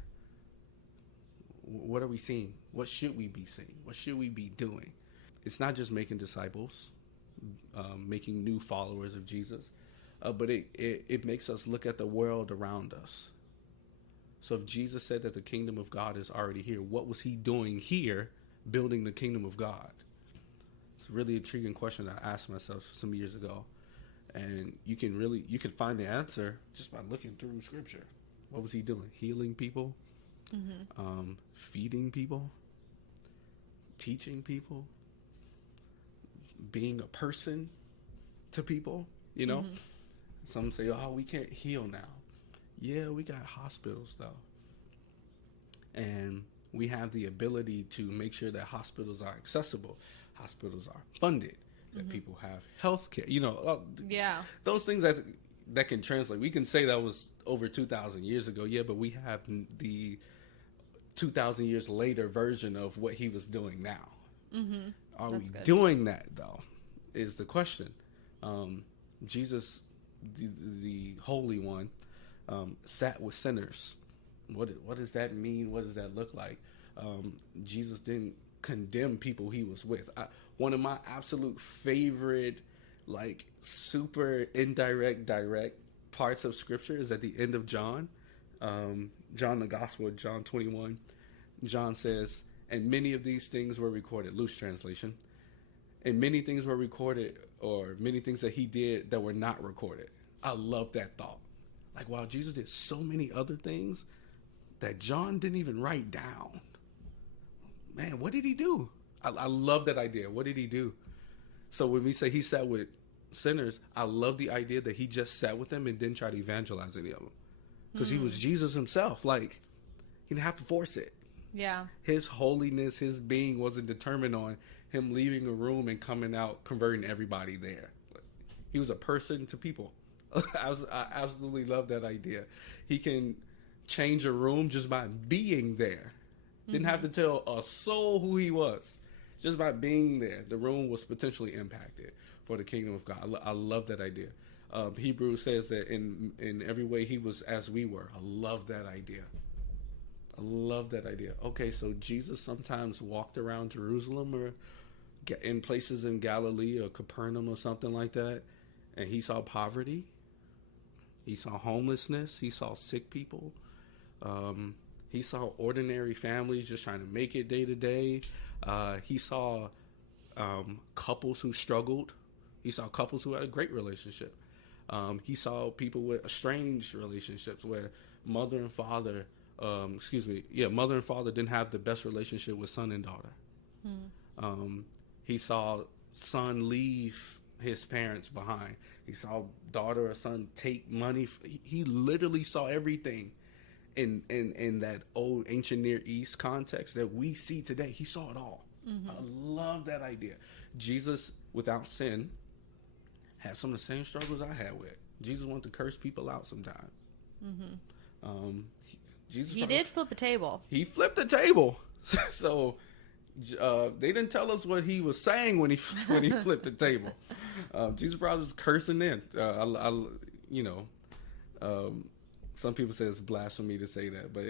what are we seeing? What should we be seeing? What should we be doing? It's not just making disciples, making new followers of Jesus, but it makes us look at the world around us. So if Jesus said that the kingdom of God is already here, what was he doing here building the kingdom of God? It's a really intriguing question that I asked myself some years ago. And you can find the answer just by looking through scripture. What was he doing? Healing people, feeding people, teaching people, being a person to people, Some say, oh, we can't heal now. Yeah, we got hospitals, though. And we have the ability to make sure that hospitals are accessible, hospitals are funded, that people have health care. Those things that can translate. We can say that was over 2,000 years ago, but we have the 2,000 years later version of what he was doing now. Are we doing that, though, is the question. Jesus, the Holy One, sat with sinners. What does that mean? What does that look like? Jesus didn't condemn people he was with. One of my absolute favorite, super indirect, direct parts of scripture is at the end of John. The Gospel of John 21. John says, and many of these things were recorded, loose translation, and many things were recorded, or many things that he did that were not recorded. I love that thought. Wow, Jesus did so many other things that John didn't even write down. Man, what did he do? I love that idea. What did he do? So when we say he sat with sinners, I love the idea that he just sat with them and didn't try to evangelize any of them. Because he was Jesus himself. He didn't have to force it. Yeah. His holiness, his being wasn't determined on him leaving a room and coming out, converting everybody there. He was a person to people. I absolutely love that idea. He can change a room just by being there. Didn't have to tell a soul who he was. Just by being there, the room was potentially impacted for the kingdom of God. I love that idea. Hebrews says that in every way he was as we were. I love that idea. Okay, so Jesus sometimes walked around Jerusalem or in places in Galilee or Capernaum or something like that, and he saw poverty. He saw homelessness. He saw sick people. He saw ordinary families just trying to make it day to day. He saw couples who struggled. He saw couples who had a great relationship. He saw people with estranged relationships where mother and father didn't have the best relationship with son and daughter. He saw son leave his parents behind. He saw daughter or son take money. He literally saw everything in that old ancient Near East context that we see today. He saw it all. I love that idea. Jesus, without sin, had some of the same struggles I had with. Jesus wanted to curse people out sometimes. Jesus. He did flip a table. He flipped the table. So they didn't tell us what he was saying when he flipped the table. Jesus probably was cursing in. Some people say it's blasphemy to say that, but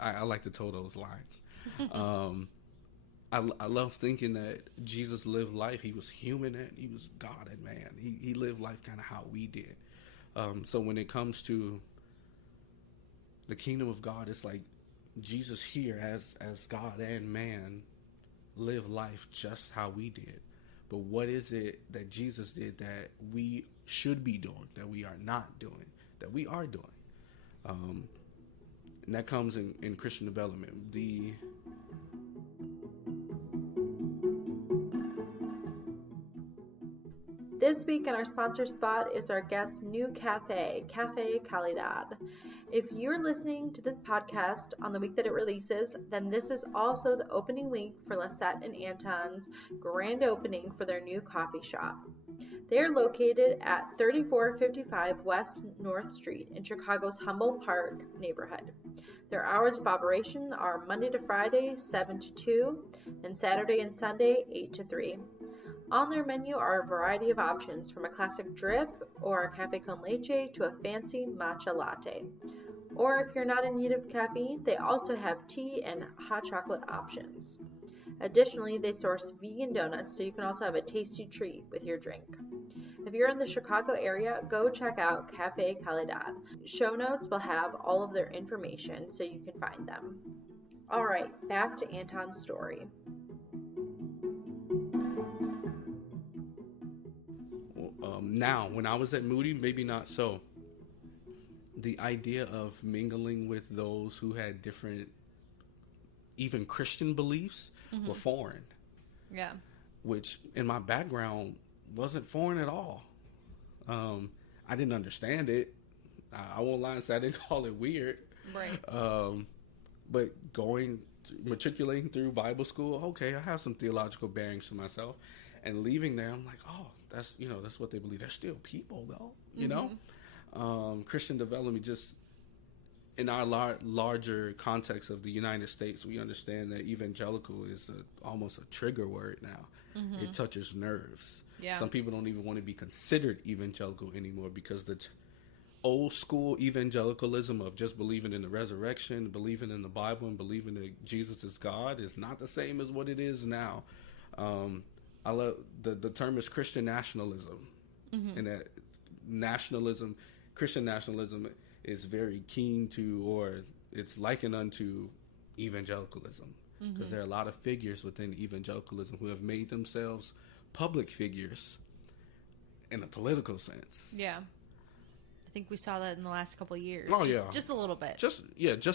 I like to toe those lines. I love thinking that Jesus lived life. He was human and he was God and man. He lived life kind of how we did. So when it comes to the kingdom of God, it's like Jesus here as God and man lived life just how we did. But what is it that Jesus did that we should be doing, that we are not doing, that we are doing? And that comes in Christian development. This week in our sponsor spot is our guest's new cafe, Cafe Calidad. If you're listening to this podcast on the week that it releases, then this is also the opening week for Liset and Anton's grand opening for their new coffee shop. They are located at 3455 West North Street in Chicago's Humboldt Park neighborhood. Their hours of operation are Monday to Friday, 7 to 2, and Saturday and Sunday, 8 to 3. On their menu are a variety of options, from a classic drip or a cafe con leche to a fancy matcha latte. Or if you're not in need of caffeine, they also have tea and hot chocolate options. Additionally, they source vegan donuts, so you can also have a tasty treat with your drink. If you're in the Chicago area, go check out Cafe Calidad. Show notes will have all of their information so you can find them. All right, back to Anton's story. Now, when I was at Moody, maybe not so. The idea of mingling with those who had different, even Christian beliefs, were foreign. Yeah. Which, in my background, wasn't foreign at all. I didn't understand it. I won't lie and say I didn't call it weird. Right. But matriculating through Bible school, okay, I have some theological bearings to myself. And leaving there, I'm like, oh, that's what they believe. They're still people, though, you know? Christian development, just in our larger context of the United States, we understand that evangelical is almost a trigger word now. It touches nerves. Yeah. Some people don't even want to be considered evangelical anymore because the old school evangelicalism of just believing in the resurrection, believing in the Bible, and believing that Jesus is God is not the same as what it is now. I love the term is Christian nationalism, and that Christian nationalism is very keen to, or it's likened unto evangelicalism, because there are a lot of figures within evangelicalism who have made themselves public figures in a political sense. Yeah. I think we saw that in the last couple of years. Oh, yeah. Just a little bit. Just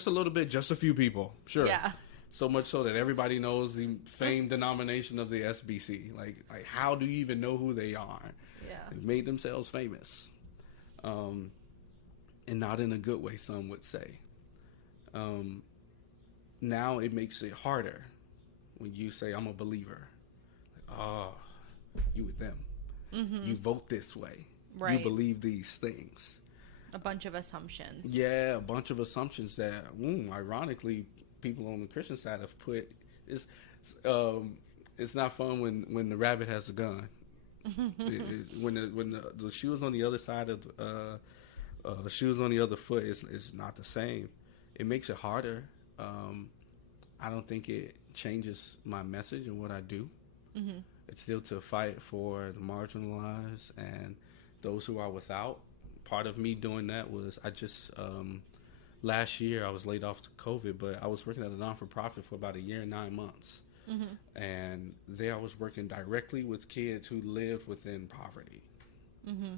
a little bit, just a few people. Sure. Yeah. So much so that everybody knows the famed denomination of the SBC. Like how do you even know who they are? Yeah. They've made themselves famous. And not in a good way, some would say. Now it makes it harder when you say, I'm a believer. Like, oh, you with them. You vote this way. Right. You believe these things. A bunch of assumptions. Yeah, a bunch of assumptions that, ironically, people on the Christian side have put. It's not fun when the rabbit has a gun. When the shoe is on the other side of the shoes on the other foot, is not the same. It makes it harder. I don't think it changes my message and what I do. It's still to fight for the marginalized and those who are without. Part of me doing that was I just last year I was laid off to COVID, but I was working at a non-for-profit for about a year and 9 months. And there I was working directly with kids who lived within poverty.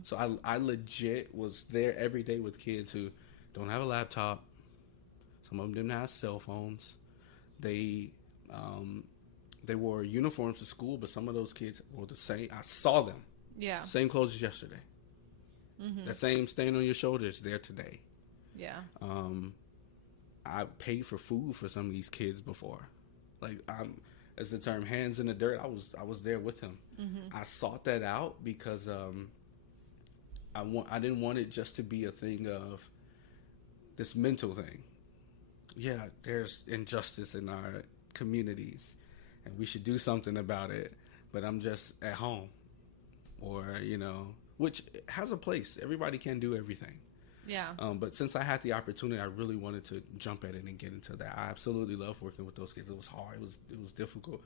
So I legit was there every day with kids who don't have a laptop. Some of them didn't have cell phones. They wore uniforms to school, but some of those kids were the same. I saw them. Yeah. Same clothes as yesterday. That same stain on your shoulder is there today. Yeah. I paid for food for some of these kids before. Like, as the term hands in the dirt, I was there with him. I sought that out because I didn't want it just to be a thing of this mental thing. Yeah, there's injustice in our communities, and we should do something about it. But I'm just at home, or which has a place. Everybody can do everything. Yeah. But since I had the opportunity, I really wanted to jump at it and get into that. I absolutely love working with those kids. It was hard. It was difficult.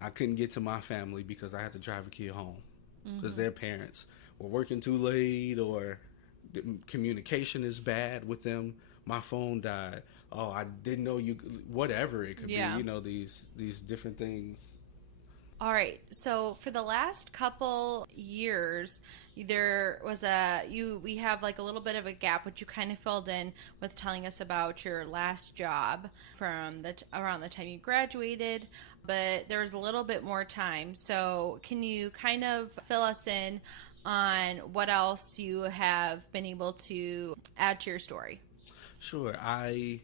I couldn't get to my family because I had to drive a kid home because their parents were working too late, or the communication is bad with them. My phone died. Oh, I didn't know you. Whatever it could be. These different things. All right. So for the last couple years, there was we have like a little bit of a gap, which you kind of filled in with telling us about your last job from around the time you graduated, but there was a little bit more time. So can you kind of fill us in on what else you have been able to add to your story? Sure. I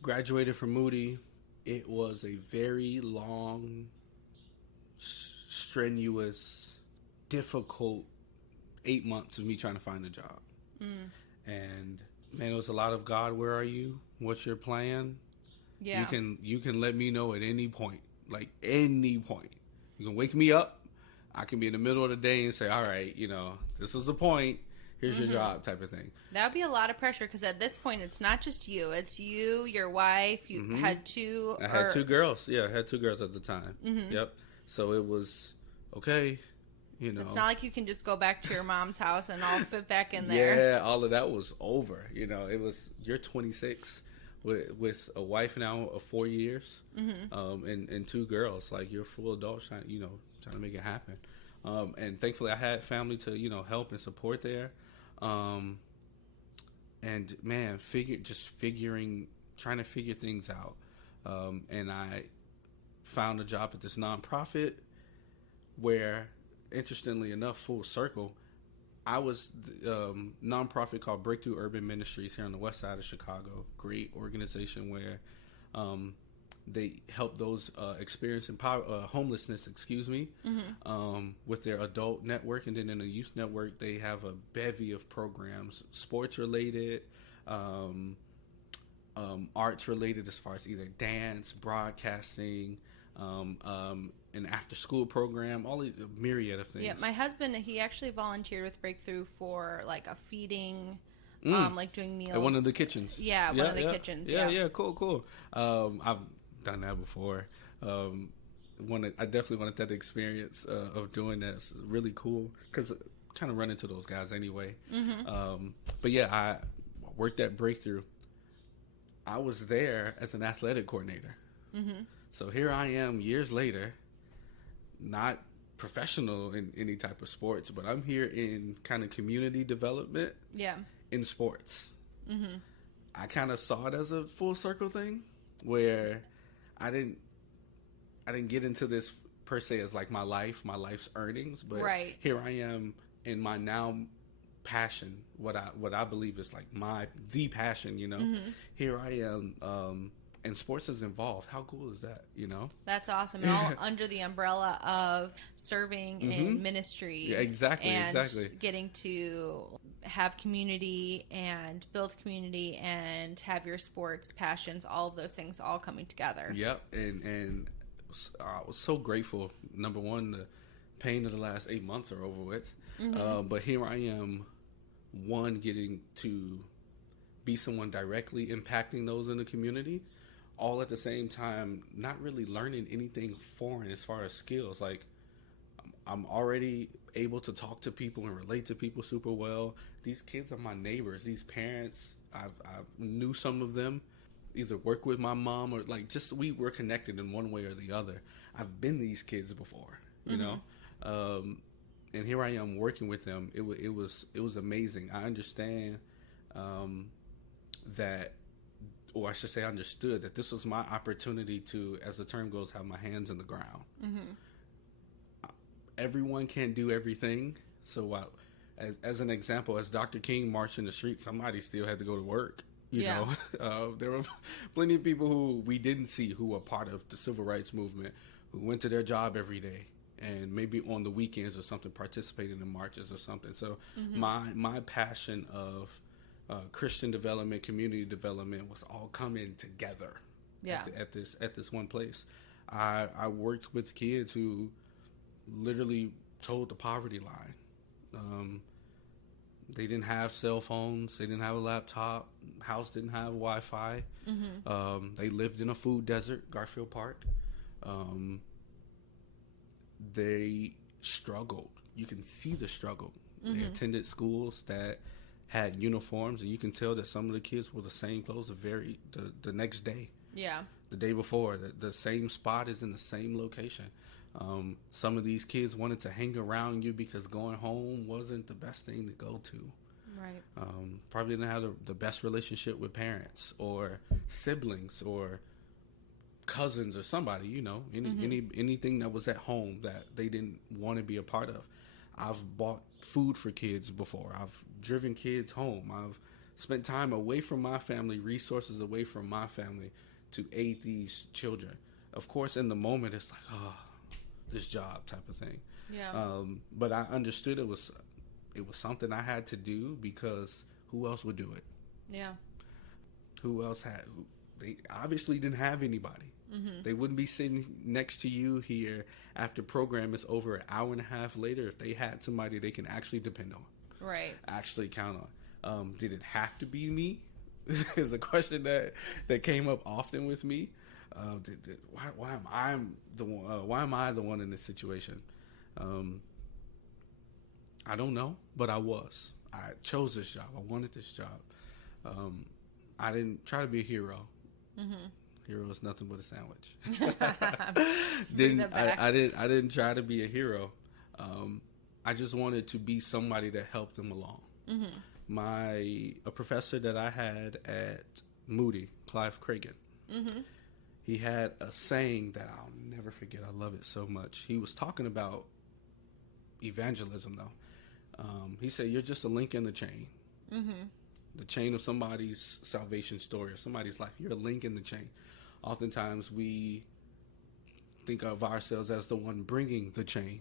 graduated from Moody. It was a very long, strenuous, difficult 8 months of me trying to find a job. And man, it was a lot of, God, where are you? What's your plan? Yeah. You can let me know at any point. Like any point. You can wake me up. I can be in the middle of the day and say, all right, this is the point. Here's your job, type of thing. That would be a lot of pressure, because at this point, it's not just you. It's you, your wife. You had two. I had two girls. Yeah, I had two girls at the time. Yep. So it was, okay, It's not like you can just go back to your mom's house and all fit back in there. Yeah, all of that was over. It was, you're 26 with a wife now of 4 years and two girls. Like, you're full adults trying to make it happen. And thankfully I had family to, help and support there. And man, trying to figure things out. And I found a job at this nonprofit where, interestingly enough, full circle, I was nonprofit called Breakthrough Urban Ministries here on the west side of Chicago. Great organization where they help those experiencing homelessness, with their adult network. And then in the youth network, they have a bevy of programs, sports related, arts related, as far as either dance, broadcasting, an after school program, all a myriad of things. Yeah, my husband, he actually volunteered with Breakthrough for like a feeding, like doing meals at one of the kitchens. Yeah, one of the kitchens. Yeah, cool. I've done that before. I definitely wanted that experience of doing that. It's really cool because I kind of run into those guys anyway. But yeah, I worked at Breakthrough. I was there as an athletic coordinator. So here I am years later, not professional in any type of sports, but I'm here in kind of community development in sports. I kind of saw it as a full circle thing where I didn't get into this per se as like my life's earnings, but here I am in my now passion, what I believe is like the passion, Here I am, and sports is involved. How cool is that, That's awesome. And all under the umbrella of serving in ministry. Yeah, exactly. Getting to have community and build community and have your sports passions, all of those things all coming together. Yep. And I was so grateful. Number one, the pain of the last 8 months are over with. But here I am, getting to be someone directly impacting those in the community, all at the same time, not really learning anything foreign as far as skills. Like, I'm already able to talk to people and relate to people super well. These kids are my neighbors. These parents, I knew some of them, either work with my mom or like just we were connected in one way or the other. I've been these kids before, you know, and here I am working with them. It was amazing. I understand that. Or I should say, I understood that this was my opportunity to, as the term goes, have my hands in the ground. Everyone can't do everything. So as an example, as Dr. King marched in the street, somebody still had to go to work. You know, there were plenty of people who we didn't see who were part of the civil rights movement, who went to their job every day and maybe on the weekends or something participated in marches or something. So my passion of Christian development, community development was all coming together at this one place. I worked with kids who literally told the poverty line. They didn't have cell phones. They didn't have a laptop. House didn't have Wi-Fi. They lived in a food desert, Garfield Park. They struggled. You can see the struggle. They attended schools that had uniforms, and you can tell that some of the kids wore the same clothes the next day. Yeah. The day before. The same spot is in the same location. Some of these kids wanted to hang around you because going home wasn't the best thing to go to. Right. Probably didn't have the best relationship with parents or siblings or cousins or somebody, anything that was at home that they didn't want to be a part of. I've bought food for kids before. I've driven kids home. I've spent time away from my family, resources away from my family to aid these children. Of course, in the moment, it's like, this job type of thing. Yeah. But I understood it was something I had to do because who else would do it? Yeah. Who else had? They obviously didn't have anybody. They wouldn't be sitting next to you here after program is over an hour and a half later if they had somebody they can actually depend on. Right. Actually count on. Did it have to be me? Is a question that came up often with me. Why am I the one? Why am I the one in this situation? I don't know, but I was. I chose this job. I wanted this job. I didn't try to be a hero. Hero is nothing but a sandwich. I didn't try to be a hero. I just wanted to be somebody that helped them along. A professor that I had at Moody, Clive Cragen. He had a saying that I'll never forget. I love it so much. He was talking about evangelism, though. He said, you're just a link in the chain. The chain of somebody's salvation story or somebody's life. You're a link in the chain. Oftentimes, we think of ourselves as the one bringing the chain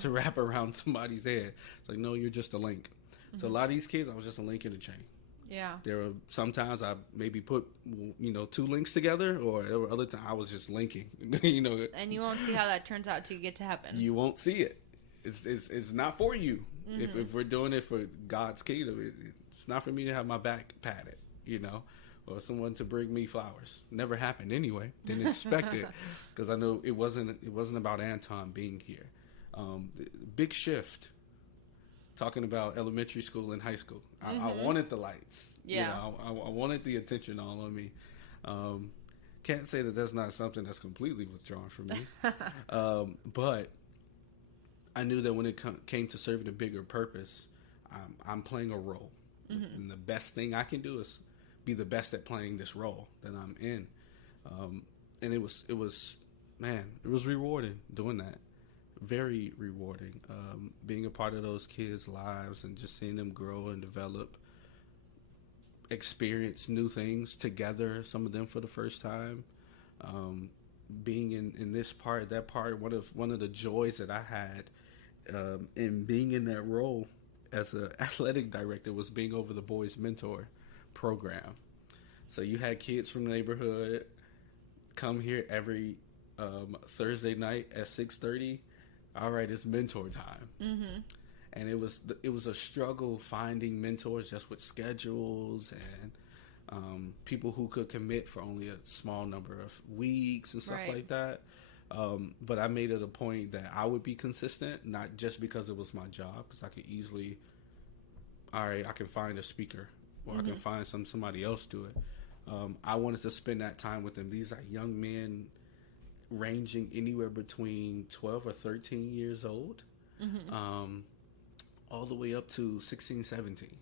to wrap around somebody's head. It's like, no, you're just a link. So a lot of these kids, I was just a link in the chain. Yeah. There were sometimes I maybe put, two links together, or there were other times I was just linking, And you won't see how that turns out till you get to heaven. You won't see it. It's not for you. If we're doing it for God's kingdom, it's not for me to have my back patted, or someone to bring me flowers. Never happened anyway. Didn't expect it because I know it wasn't about Anton being here. Big shift. Talking about elementary school and high school. I wanted the lights. Yeah. I wanted the attention all on me. Can't say that that's not something that's completely withdrawn from me. But I knew that when it came to serving a bigger purpose, I'm playing a role. And the best thing I can do is be the best at playing this role that I'm in. And it was rewarding doing that. Very rewarding, being a part of those kids' lives and just seeing them grow and develop, experience new things together, some of them for the first time, being in this part, that part. One of the joys that I had in being in that role as an athletic director was being over the boys' mentor program. So you had kids from the neighborhood come here every Thursday night at 6:30. All right, it's mentor time. And it was a struggle finding mentors just with schedules and people who could commit for only a small number of weeks and stuff like that. But I made it a point that I would be consistent, not just because it was my job, because I could easily, I can find a speaker or I can find somebody else do it. I wanted to spend that time with them. These are young men ranging anywhere between 12 or 13 years old, all the way up to 16, 17.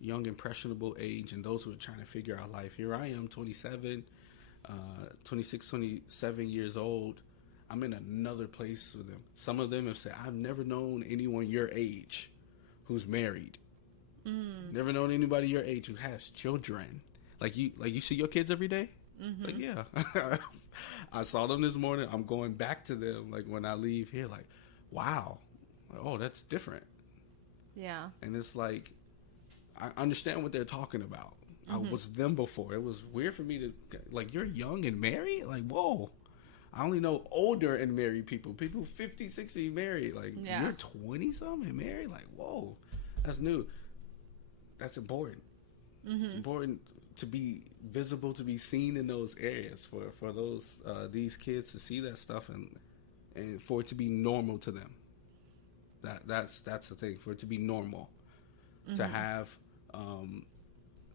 Young, impressionable age, and those who are trying to figure out life. Here I am, 26, 27 years old. I'm in another place with them. Some of them have said, I've never known anyone your age who's married. Never known anybody your age who has children. Like you see your kids every day? Like, yeah. I saw them this morning. I'm going back to them, like, when I leave here, like, wow. Oh, that's different. Yeah. And it's like, I understand what they're talking about. I was them before. It was weird for me to, like, you're young and married? Like, whoa. I only know older and married people. People 50, 60 married. Like, you're 20-something and married? Like, whoa. That's new. That's important. It's important to be visible, to be seen in those areas for those these kids to see that stuff and for it to be normal to them. That's the thing, for it to be normal. To have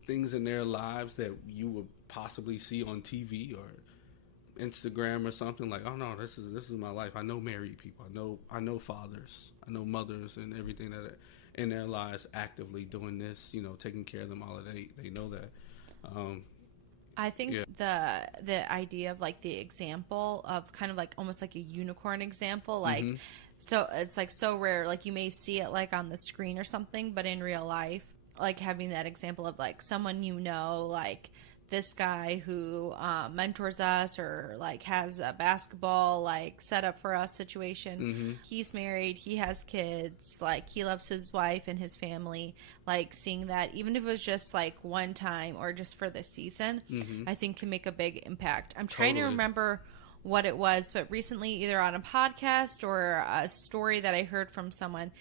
things in their lives that you would possibly see on TV or Instagram or something, like, oh no, this is my life. I know married people. I know fathers. I know mothers and everything that are in their lives actively doing this, you know, taking care of them, all of that. They know that. I think the idea of like the example of kind of like almost like a unicorn example, like so it's like so rare, like you may see it like on the screen or something, but in real life, like having that example of like someone, you know, like this guy who mentors us or like has a basketball like set up for us situation. He's married, he has kids, like he loves his wife and his family. Like seeing that, even if it was just like one time or just for the season, I think can make a big impact. I'm trying to remember what it was, but recently either on a podcast or a story that I heard from someone,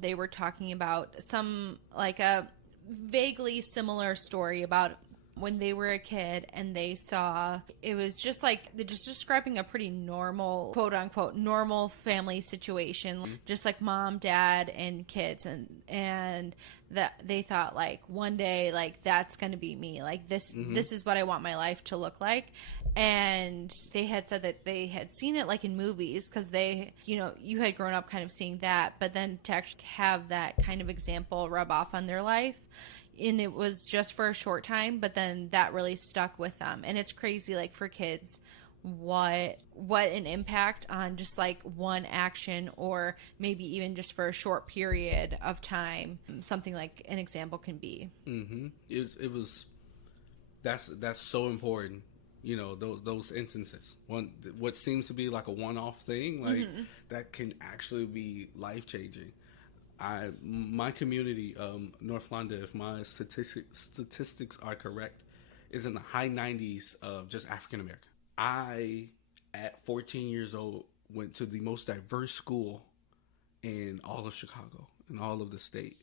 they were talking about some like a vaguely similar story about when they were a kid and they saw, it was just like they're just describing a pretty normal, quote unquote, normal family situation, just like mom, dad, and kids, and that they thought like one day like that's gonna be me, like this is what I want my life to look like. And they had said that they had seen it like in movies because they, you know, you had grown up kind of seeing that, but then to actually have that kind of example rub off on their life, and it was just for a short time, but then that really stuck with them. And it's crazy, like for kids, what an impact on just like one action, or maybe even just for a short period of time, something like an example can be. It was that's so important. You know, those instances, what seems to be like a one-off thing, like that can actually be life-changing. My community, North London, if my statistics are correct, is in the high 90s of just African American. I, at 14 years old, went to the most diverse school in all of Chicago, in all of the state.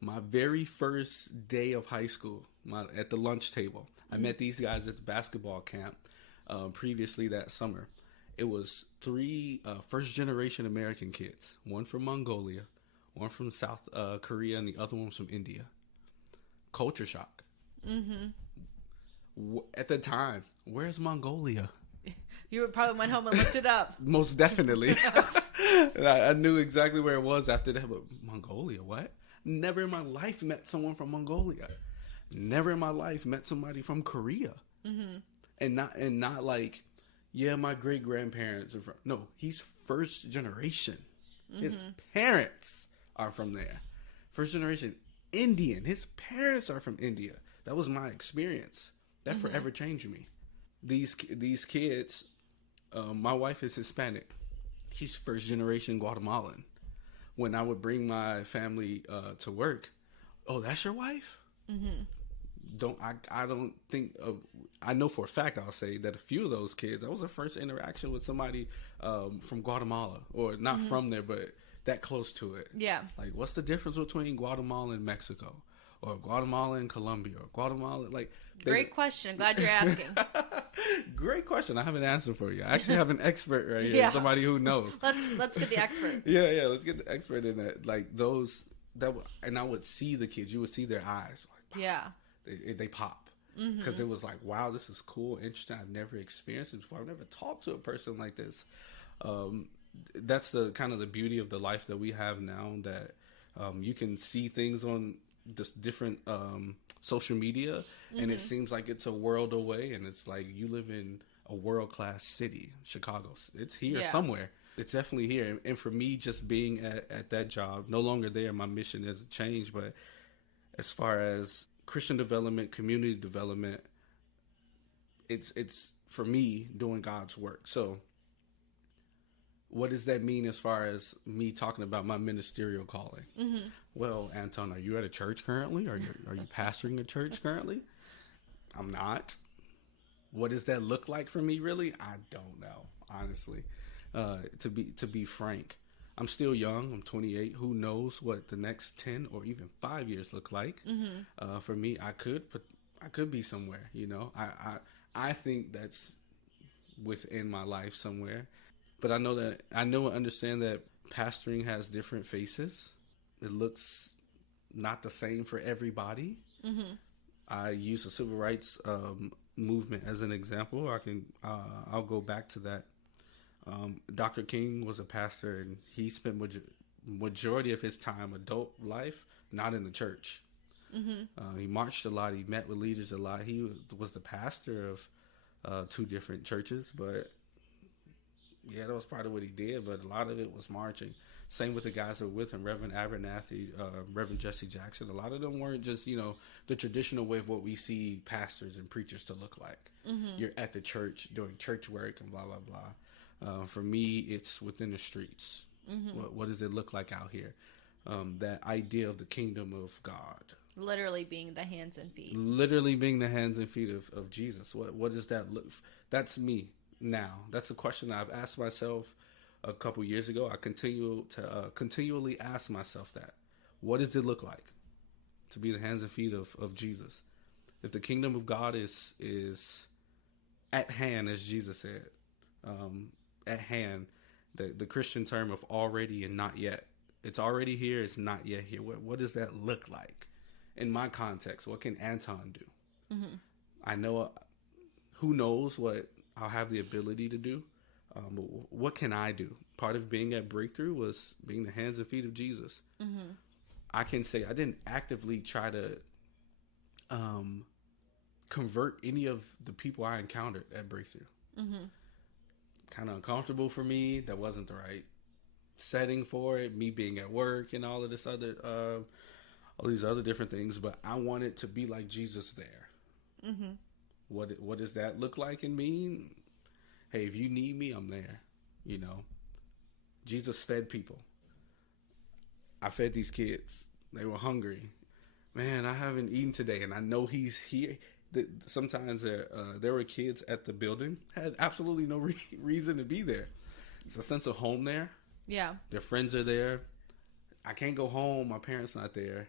My very first day of high school, at the lunch table, I met these guys at the basketball camp previously that summer. It was 3 first-generation American kids, one from Mongolia, one from South Korea, and the other one was from India. Culture shock. At the time, where's Mongolia? You probably went home and looked it up. Most definitely. I knew exactly where it was after that, but Mongolia, what? Never in my life met someone from Mongolia. Never in my life met somebody from Korea. And not like, yeah, my great grandparents are from. No, he's first generation. His parents are from there. First generation Indian. His parents are from India. That was my experience. That forever changed me. These kids, my wife is Hispanic. She's first generation Guatemalan. When I would bring my family to work, oh, that's your wife? I don't think I know for a fact, I'll say that a few of those kids, that was their first interaction with somebody from Guatemala, or not from there, but that close to it. Yeah. Like, what's the difference between Guatemala and Mexico, or Guatemala and Colombia, or Guatemala? Like, great question. Glad you're asking. Great question. I have an answer for you. I actually have an expert right here. Somebody who knows. Let's get the expert. Yeah. Let's get the expert in that. Like those and I would see the kids. You would see their eyes. Like, wow. They pop. Because it was like, wow, this is cool, interesting. I've never experienced it before. I've never talked to a person like this. That's the kind of the beauty of the life that we have now, that you can see things on just different social media, and it seems like it's a world away, and it's like you live in a world-class city, Chicago. It's here somewhere. It's definitely here. And for me, just being at that job, no longer there, my mission hasn't changed, but as far as Christian development, community development, it's for me doing God's work. So what does that mean as far as me talking about my ministerial calling? Mm-hmm. Well, Anton, are you at a church currently? Are you pastoring a church currently? I'm not. What does that look like for me, really? I don't know, honestly. To be frank, I'm still young. I'm 28. Who knows what the next 10 or even 5 years look like? Mm-hmm. For me, I could be somewhere. You know, I think that's within my life somewhere. But I know and understand that pastoring has different faces. It looks not the same for everybody. Mm-hmm. I use the civil rights movement as an example. I'll go back to that. Dr. King was a pastor, and he spent majority of his time, adult life, not in the church. Mm-hmm. He marched a lot. He met with leaders a lot. He was the pastor of 2 different churches, but yeah, that was part of what he did, but a lot of it was marching. Same with the guys that were with him, Reverend Abernathy, Reverend Jesse Jackson. A lot of them weren't just, the traditional way of what we see pastors and preachers to look like. Mm-hmm. You're at the church doing church work and blah, blah, blah. For me, it's within the streets. Mm-hmm. What does it look like out here? That idea of the kingdom of God. Literally being the hands and feet. Literally being the hands and feet of Jesus. What does that look? That's me. Now, that's a question I've asked myself a couple years ago. I continue to continually ask myself that. What does it look like to be the hands and feet of Jesus? If the kingdom of God is at hand, as Jesus said, at hand, the Christian term of already and not yet. It's already here, it's not yet here. What does that look like? In my context, what can Anton do? Mm-hmm. I know, who knows what I'll have the ability to do. But what can I do? Part of being at Breakthrough was being the hands and feet of Jesus. Mm-hmm. I can say I didn't actively try to convert any of the people I encountered at Breakthrough. Mm-hmm. Kind of uncomfortable for me. That wasn't the right setting for it. Me being at work and all of this other, all these other different things. But I wanted to be like Jesus there. Mm-hmm. What does that look like and mean? Hey, if you need me, I'm there. Jesus fed people. I fed these kids. They were hungry. Man, I haven't eaten today, and I know he's here. Sometimes there were kids at the building, had absolutely no reason to be there. It's a sense of home there. Yeah. Their friends are there. I can't go home. My parents not there.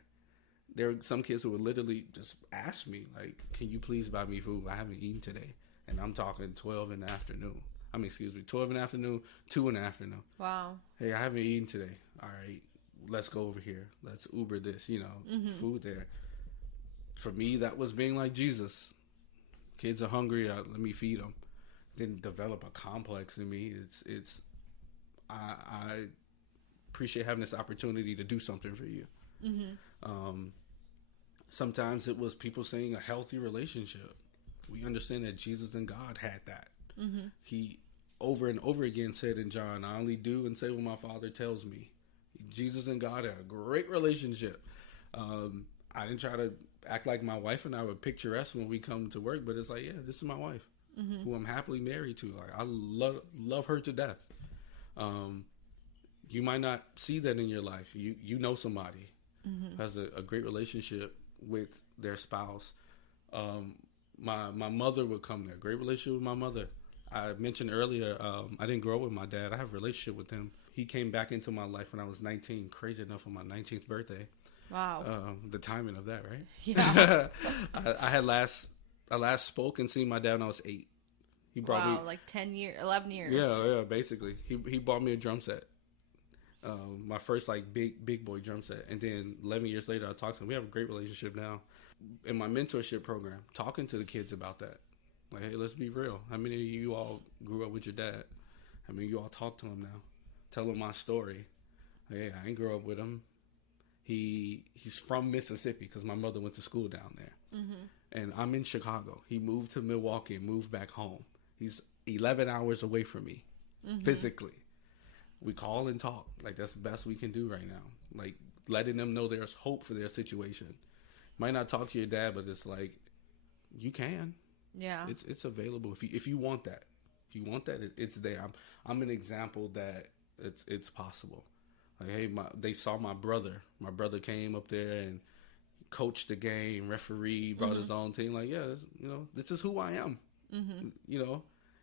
There were some kids who would literally just ask me, like, can you please buy me food? I haven't eaten today. And I'm talking 12 in the afternoon. 12 in the afternoon, 2 in the afternoon. Wow. Hey, I haven't eaten today. All right, let's go over here. Let's Uber this, mm-hmm. food there. For me, that was being like Jesus. Kids are hungry. Let me feed them. Didn't develop a complex in me. I appreciate having this opportunity to do something for you. Mm-hmm. Sometimes it was people saying a healthy relationship. We understand that Jesus and God had that. Mm-hmm. He over and over again said in John, I only do and say what my Father tells me. Jesus and God had a great relationship. I didn't try to act like my wife and I were picturesque when we come to work, but it's like, yeah, this is my wife, mm-hmm. who I'm happily married to. Like, I love her to death. You might not see that in your life. You know somebody mm-hmm. who has a great relationship with their spouse. My mother would come there. Great relationship with my mother. I mentioned earlier, I didn't grow up with my dad. I have a relationship with him. He came back into my life when I was 19. Crazy enough, on my 19th birthday. Wow. The timing of that, right? Yeah. I last spoke and seen my dad when I was 8. He brought me like 11 years. Yeah, basically. He bought me a drum set. My first like big boy drum set. And then 11 years later, I talked to him. We have a great relationship now. In my mentorship program, talking to the kids about that. Like, hey, let's be real. How many of you all grew up with your dad? How many of you all talk to him now? Tell him my story. Hey, I ain't grow up with him. He's from Mississippi because my mother went to school down there. Mm-hmm. And I'm in Chicago. He moved to Milwaukee and moved back home. He's 11 hours away from me, mm-hmm. physically. We call and talk. Like, that's the best we can do right now. Like, letting them know there's hope for their situation. Might not talk to your dad, but it's like, you can. Yeah. It's available if you want that. If you want that, it's there. I'm an example that It's possible. Like, hey, they saw my brother. My brother came up there and coached the game, referee, brought his own team. Like, yeah, this is who I am.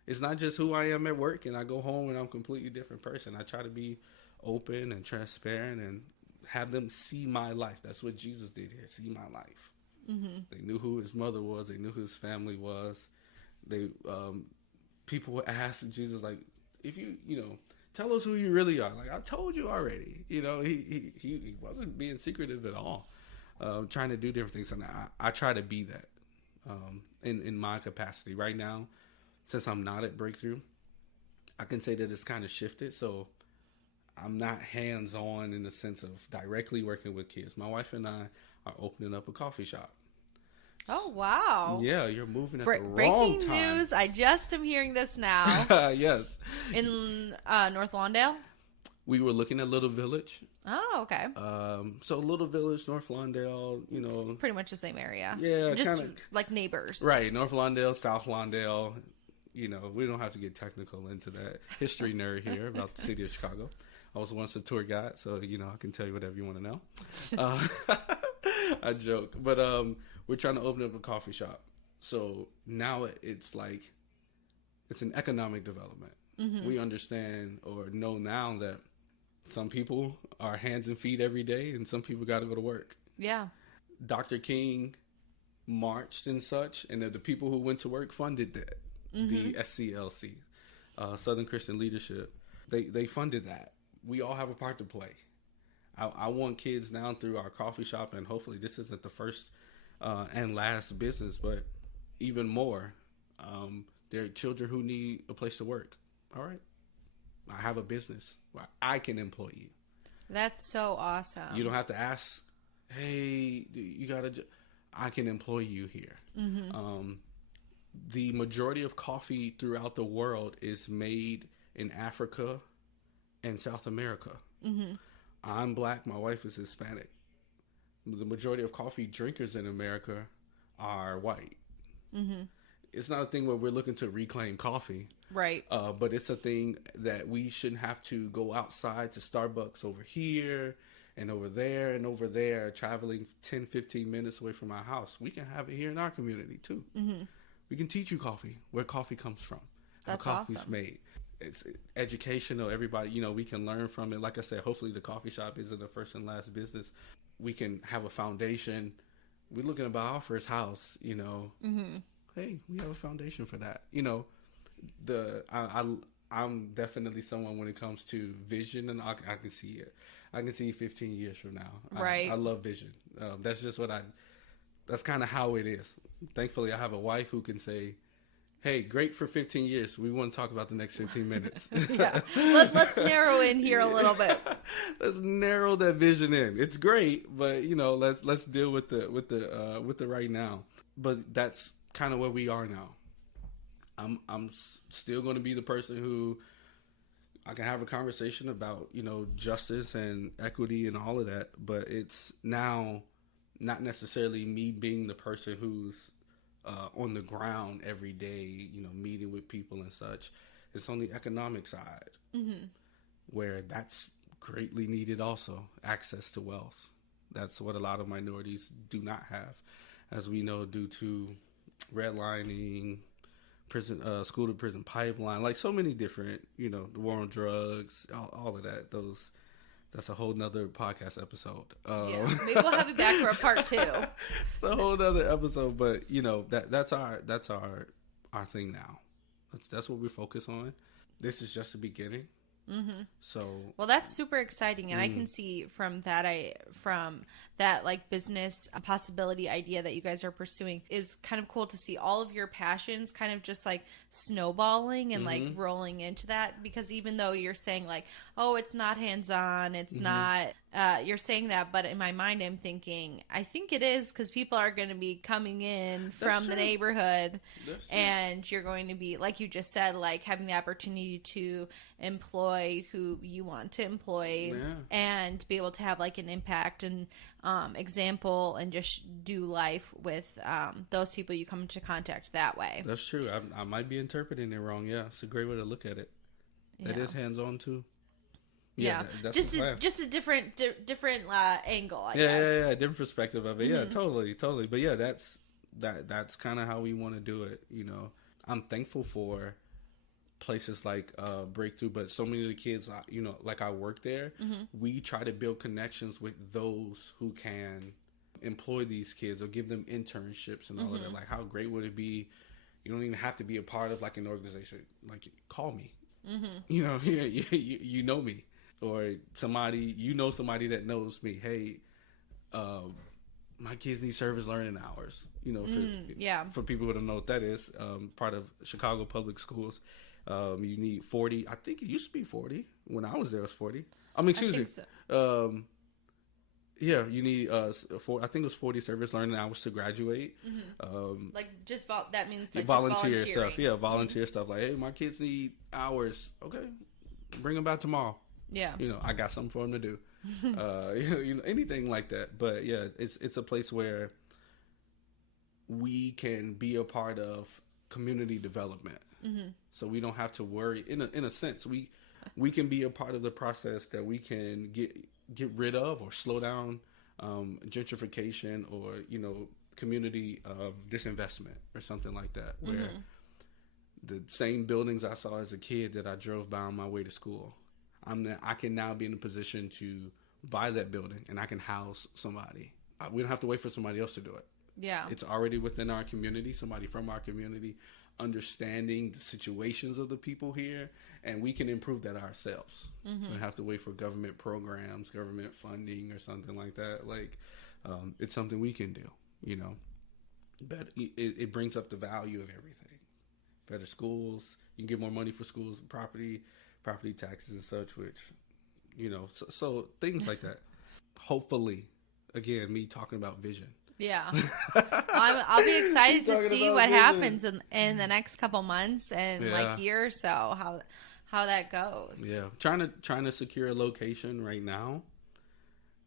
It's not just who I am at work, and I go home and I'm a completely different person. I try to be open and transparent and have them see my life. That's what Jesus did here, see my life. They knew who his mother was. They knew who his family was. People would ask Jesus, like, if tell us who you really are. Like, I told you already. He wasn't being secretive at all. Trying to do different things. And I try to be that in my capacity. Right now, since I'm not at Breakthrough, I can say that it's kind of shifted. So I'm not hands-on in the sense of directly working with kids. My wife and I are opening up a coffee shop. Oh, wow. Yeah, you're moving at the wrong breaking time. News. I just am hearing this now. Yes. In North Lawndale? We were looking at Little Village. Oh, okay. So Little Village, North Lawndale, It's pretty much the same area. Yeah, just kinda, like neighbors. Right, North Lawndale, South Lawndale. We don't have to get technical into that history nerd here about the city of Chicago. I was once a tour guide, so I can tell you whatever you want to know. I joke, but we're trying to open up a coffee shop. So now it's like it's an economic development. We understand or know now that some people are hands and feet every day, and some people got to go to work. Yeah. Dr. King marched and such, and the people who went to work funded that. The SCLC, Southern Christian Leadership, they funded that. We all have a part to play. I want kids now through our coffee shop, and hopefully this isn't the first and last business, but even more. There are children who need a place to work. All right. I have a business where I can employ you. That's so awesome. You don't have to ask, hey, you got to... I can employ you here. The majority of coffee throughout the world is made in Africa and South America. I'm Black. My wife is Hispanic. The majority of coffee drinkers in America are white. It's not a thing where we're looking to reclaim coffee. Right. But it's a thing that we shouldn't have to go outside to Starbucks over here and over there, traveling 10, 15 minutes away from our house. We can have it here in our community too. We can teach you coffee, where coffee comes from, That's how coffee's awesome. made. It's educational. Everybody, we can learn from it. Like I said, hopefully the coffee shop isn't the first and last business. We can have a foundation. We're looking at our first house, Hey, we have a foundation for that. I'm definitely someone when it comes to vision, and I can see it. I can see 15 years from now. Right. I love vision. That's just that's kind of how it is. Thankfully, I have a wife who can say, hey, great for 15 years. We want to talk about the next 15 minutes. Yeah. Let's narrow in here a little bit. Let's narrow that vision in. It's great, but let's deal with the right now. But that's kind of where we are now. I'm still going to be the person who I can have a conversation about, justice and equity and all of that, but it's now not necessarily me being the person who's on the ground every day, meeting with people and such. It's on the economic side where that's greatly needed also, access to wealth. That's what a lot of minorities do not have, as we know, due to redlining, prison, school to prison pipeline, like so many different, the war on drugs, all of that. That's a whole nother podcast episode. Yeah, maybe we'll have you back for a part 2. It's a whole nother episode, but that's our thing now. That's what we focus on. This is just the beginning. So well, that's super exciting, and I can see from that like business possibility idea that you guys are pursuing is kind of cool to see all of your passions kind of just like snowballing and like rolling into that, because even though you're saying like, oh, it's not hands-on, it's not you're saying that, but in my mind I'm thinking I think it is, because people are going to be coming in from the neighborhood, and you're going to be, like you just said, like having the opportunity to employ who you want to employ and be able to have like an impact and example and just do life with those people you come into contact that way. That's true. I might be interpreting it wrong. Yeah, it's a great way to look at it. It is hands-on too. Yeah, that's the plan. just a different angle, I yeah, guess. Yeah, different perspective of it. Yeah, totally. But yeah, that's kind of how we want to do it. You know, I'm thankful for places like Breakthrough, but so many of the kids, you know, like I work there, we try to build connections with those who can employ these kids or give them internships and all of that. Like, how great would it be? You don't even have to be a part of like an organization. Like, call me. You know, you know me, or somebody, you know, somebody that knows me. Hey, my kids need service learning hours. You know, for people who don't know what that is, part of Chicago public schools, you need 40. I think it used to be 40 when I was there. It was 40. I mean, excuse me. So. Yeah, you need I think it was 40 service learning hours to graduate. Like just that means like volunteer just stuff. Yeah, volunteer stuff. Like, hey, my kids need hours. Okay, bring them back tomorrow. Yeah, you know, I got something for them to do. You know, anything like that. But yeah, it's a place where we can be a part of community development. So we don't have to worry. In a sense, we can be a part of the process that we can get rid of or slow down gentrification or, you know, community disinvestment or something like that, where the same buildings I saw as a kid that I drove by on my way to school, I can now be in a position to buy that building and I can house somebody. We don't have to wait for somebody else to do it. Yeah, it's already within our community, somebody from our community understanding the situations of the people here, and we can improve that ourselves. We don't have to wait for government programs, government funding, or something like that. Like, it's something we can do, you know. But it brings up the value of everything. Better schools, you can get more money for schools, property taxes and such, which, you know, so things like that. Hopefully, again, me talking about vision. Yeah, I'll be excited to see what happens in the next couple months and like year or so, how that goes. Yeah, trying to secure a location right now.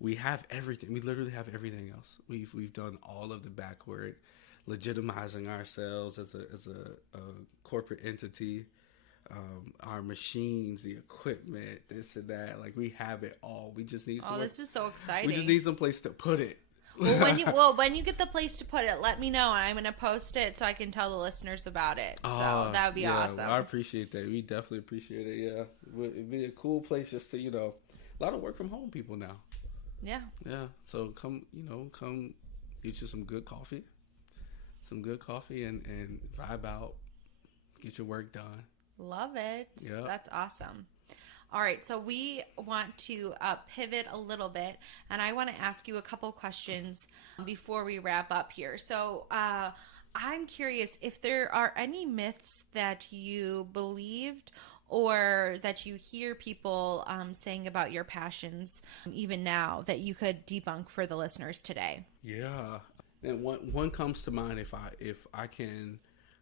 We have everything. We literally have everything else. We've done all of the back work, legitimizing ourselves as a corporate entity. Our machines, the equipment, this and that. Like, we have it all. We just need. This is so exciting. We just need some place to put it. When you get the place to put it, let me know, and I'm gonna post it so I can tell the listeners about it. So that would be awesome. I appreciate that. We definitely appreciate it. Yeah, it'd be a cool place just to, you know, a lot of work from home people now. Yeah. So come get you some good coffee, and vibe out, get your work done. Love it. Yeah, that's awesome. All right, so we want to pivot a little bit, and I want to ask you a couple questions before we wrap up here. So I'm curious if there are any myths that you believed or that you hear people saying about your passions even now that you could debunk for the listeners today. Yeah, and one comes to mind. If I can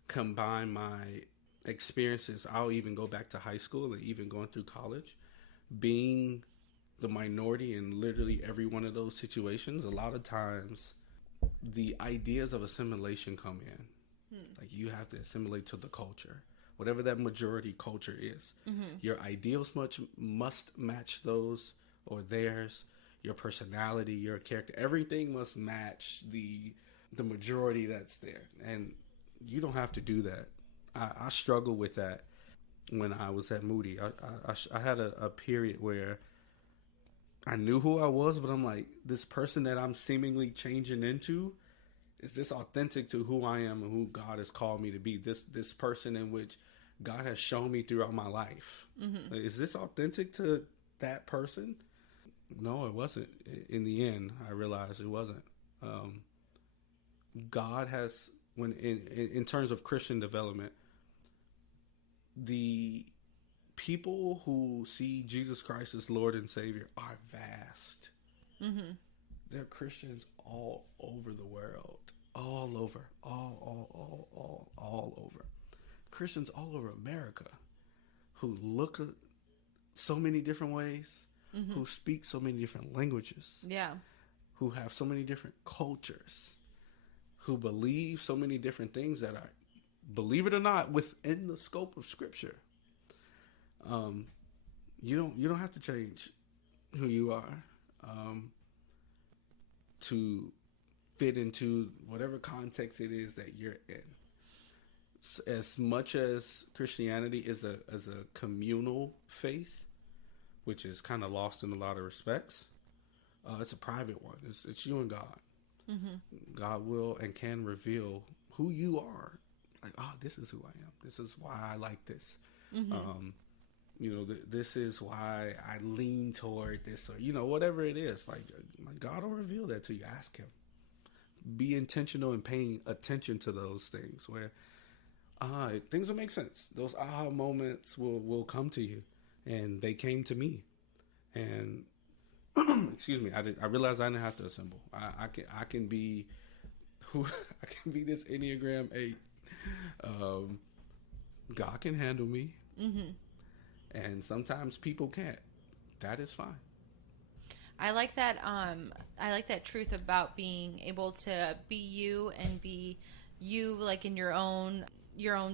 combine my experiences, I'll even go back to high school and even going through college, being the minority in literally every one of those situations. A lot of times the ideas of assimilation come in. Like, you have to assimilate to the culture, whatever that majority culture is. Your ideals must match those or theirs. Your personality, your character, everything must match the majority that's there, and you don't have to do that. I struggled with that when I was at Moody. I had a period where I knew who I was, but I'm like, this person that I'm seemingly changing into, is this authentic to who I am and who God has called me to be? This person in which God has shown me throughout my life. Like, is this authentic to that person? No, it wasn't. In the end, I realized it wasn't. God has, when in terms of Christian development, the people who see Jesus Christ as Lord and Savior are vast. They're Christians all over the world, all over, all over. Christians all over America who look so many different ways, who speak so many different languages, who have so many different cultures, who believe so many different things that are, believe it or not, within the scope of Scripture. you don't have to change who you are to fit into whatever context it is that you're in. As much as Christianity is a communal faith, which is kind of lost in a lot of respects, it's a private one. It's you and God. Mm-hmm. God will and can reveal who you are. Like, oh, this is who I am. This is why I like this. Mm-hmm. This is why I lean toward this, or whatever it is. Like God will reveal that to you. Ask Him. Be intentional in paying attention to those things where things will make sense. Those aha moments will come to you, and they came to me. And excuse me, I realized I didn't have to assemble. I can be who I can be. This Enneagram 8. God can handle me, and sometimes people can't. That is fine. I like that. I like that truth about being able to be you and be you, like in your own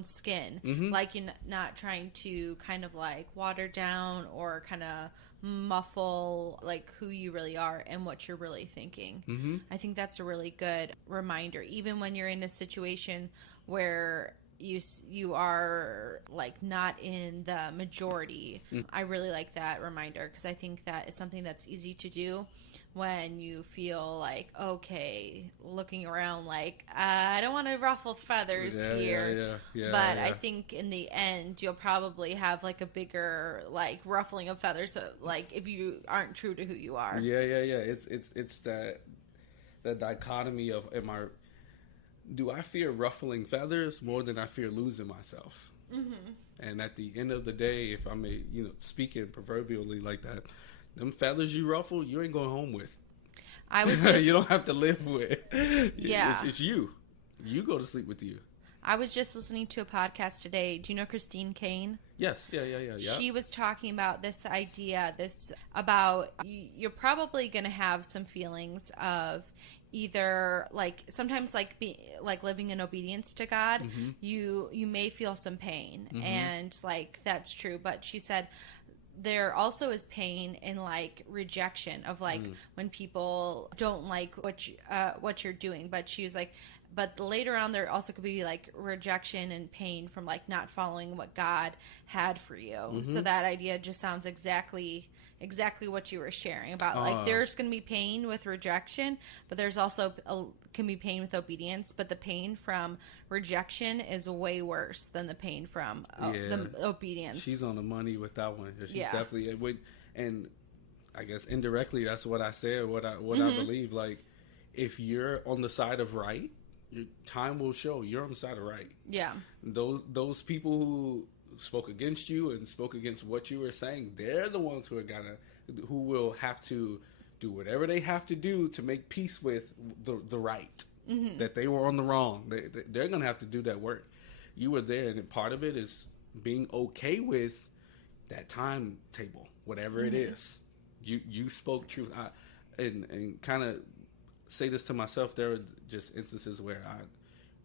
skin, like in not trying to kind of like water down or kind of muffle like who you really are and what you're really thinking. I think that's a really good reminder, even when you're in a situation where you are like not in the majority. I really like that reminder, because I think that is something that's easy to do when you feel like, okay, looking around like, I don't want to ruffle feathers here. But I think in the end, you'll probably have like a bigger like ruffling of feathers, like if you aren't true to who you are. It's that dichotomy of, do I fear ruffling feathers more than I fear losing myself? And at the end of the day, if I may, speaking proverbially like that, them feathers you ruffle, you ain't going home with. I was just, you don't have to live with. Yeah. It's you. You go to sleep with you. I was just listening to a podcast today. Do you know Christine Kane? Yes. Yeah. She was talking about this idea, about you're probably going to have some feelings of either like sometimes like living in obedience to God, you may feel some pain, and like that's true. But she said there also is pain in like rejection of like when people don't like what you're doing. But she was like, but later on there also could be like rejection and pain from like not following what God had for you. So that idea just sounds exactly what you were sharing about. Like there's going to be pain with rejection, but there's also can be pain with obedience. But the pain from rejection is way worse than the pain from the obedience. She's on the money with that one. She's definitely would, and I guess indirectly that's what I said. What I believe. Like if you're on the side of right, your time will show you're on the side of right. Yeah. Those people who spoke against you and spoke against what you were saying, they're the ones who will have to do whatever they have to do to make peace with the right, that they were on the wrong. They're going to have to do that work. You were there, and part of it is being okay with that timetable, whatever it is. You spoke truth. And kind of say this to myself, there are just instances where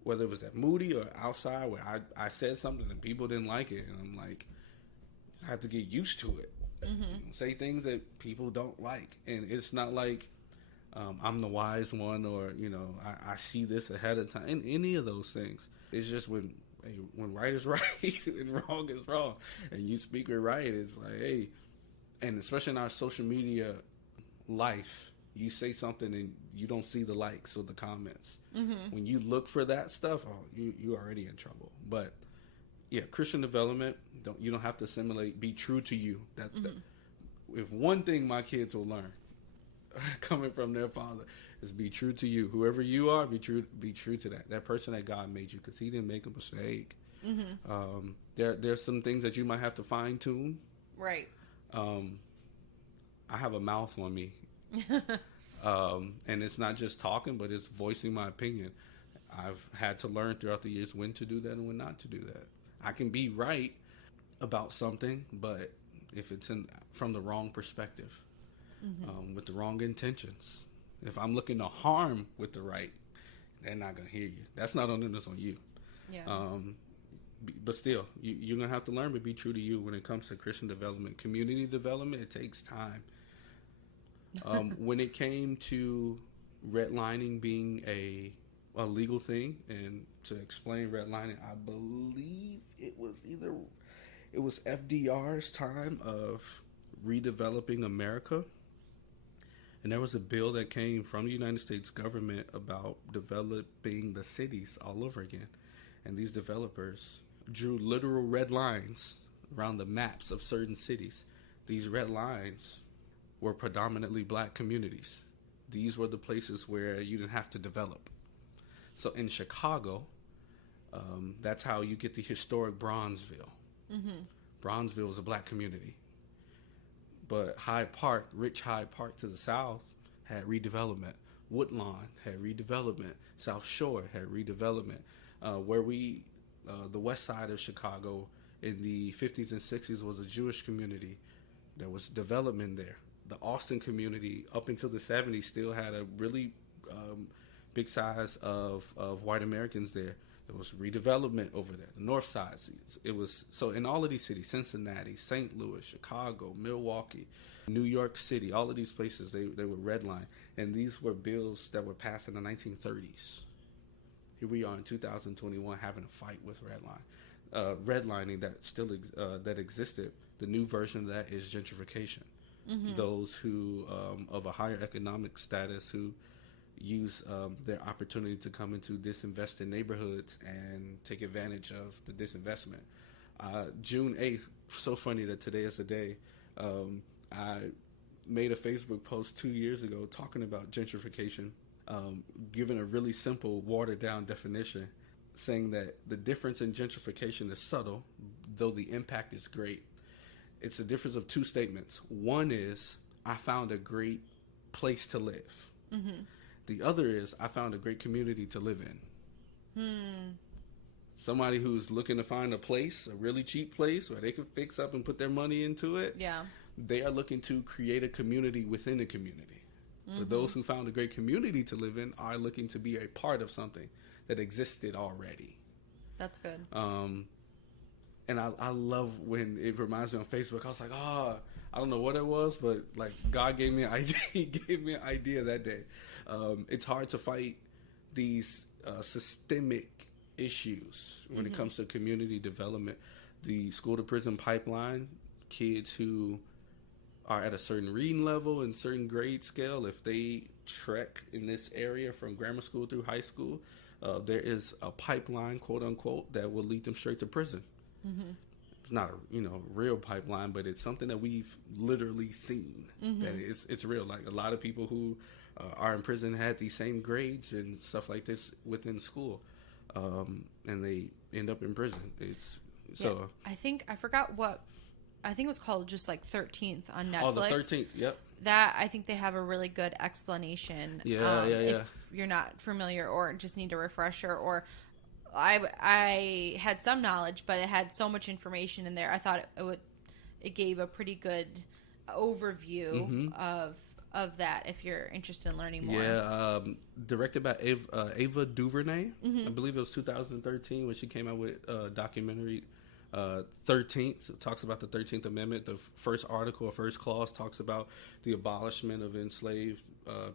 whether it was at Moody or outside, where I said something and people didn't like it, and I'm like, I have to get used to it. Say things that people don't like, and it's not like I'm the wise one, or I see this ahead of time. In any of those things, it's just when right is right and wrong is wrong, and you speak it right, it's like, hey, and especially in our social media life, you say something and you don't see the likes or the comments. When you look for that stuff, you're already in trouble. But yeah, Christian development, you don't have to assimilate. Be true to you. That if one thing my kids will learn coming from their father is be true to you. Whoever you are, be true to that person that God made you, because He didn't make a mistake. There's some things that you might have to fine tune. Right. I have a mouth on me. And it's not just talking, but it's voicing my opinion. I've had to learn throughout the years when to do that and when not to do that. I can be right about something, but if it's from the wrong perspective, with the wrong intentions, if I'm looking to harm with the right, they're not going to hear you. That's not on them, that's on you. Yeah. but still, you're going to have to learn to be true to you when it comes to Christian development. Community development, it takes time. When it came to redlining being a legal thing, and to explain redlining, I believe it was FDR's time of redeveloping America. And there was a bill that came from the United States government about developing the cities all over again. And these developers drew literal red lines around the maps of certain cities. These red lines were predominantly black communities. These were the places where you didn't have to develop. So in Chicago, that's how you get the historic Bronzeville. Mm-hmm. Bronzeville is a black community. But rich Hyde Park to the south had redevelopment. Woodlawn had redevelopment. South Shore had redevelopment. The west side of Chicago in the 50s and 60s was a Jewish community. There was development there. The Austin community up until the 70s still had a really big size of white Americans there. There was redevelopment over there. The north side, it was, so in all of these cities, Cincinnati, St. Louis, Chicago, Milwaukee, New York City, all of these places, they were redlined. And these were bills that were passed in the 1930s. Here we are in 2021 having a fight with redlining that still that existed. The new version of that is gentrification. Mm-hmm. Those who of a higher economic status who use their opportunity to come into disinvested neighborhoods and take advantage of the disinvestment. June 8th, so funny that today is the day, I made a Facebook post 2 years ago talking about gentrification, giving a really simple, watered-down definition, saying that the difference in gentrification is subtle, though the impact is great. It's a difference of two statements. One is, I found a great place to live. Mm-hmm. The other is, I found a great community to live in. Somebody who's looking to find a place, a really cheap place where they can fix up and put their money into it. Yeah. They are looking to create a community within a community. Mm-hmm. But those who found a great community to live in are looking to be a part of something that existed already. That's good. And I love when it reminds me on Facebook. I was like, I don't know what it was, but like God gave me an idea. He gave me an idea that day. It's hard to fight these systemic issues when it comes to community development. The school to prison pipeline, kids who are at a certain reading level and certain grade scale, if they trek in this area from grammar school through high school, there is a pipeline, quote unquote, that will lead them straight to prison. Mm-hmm. It's not a real pipeline, but it's something that we've literally seen. Mm-hmm. That it's real. Like a lot of people who are in prison had these same grades and stuff like this within school, and they end up in prison. I think I forgot what. I think it was called just like 13th on Netflix. Oh, the 13th. Yep. That, I think they have a really good explanation. Yeah. If you're not familiar or just need a refresher, or I had some knowledge, but it had so much information in there. I thought it gave a pretty good overview of that if you're interested in learning more. Yeah, directed by Ava DuVernay. I believe it was 2013 when she came out with a documentary. 13th, it talks about the 13th Amendment. The first article or first clause talks about the abolishment of enslaved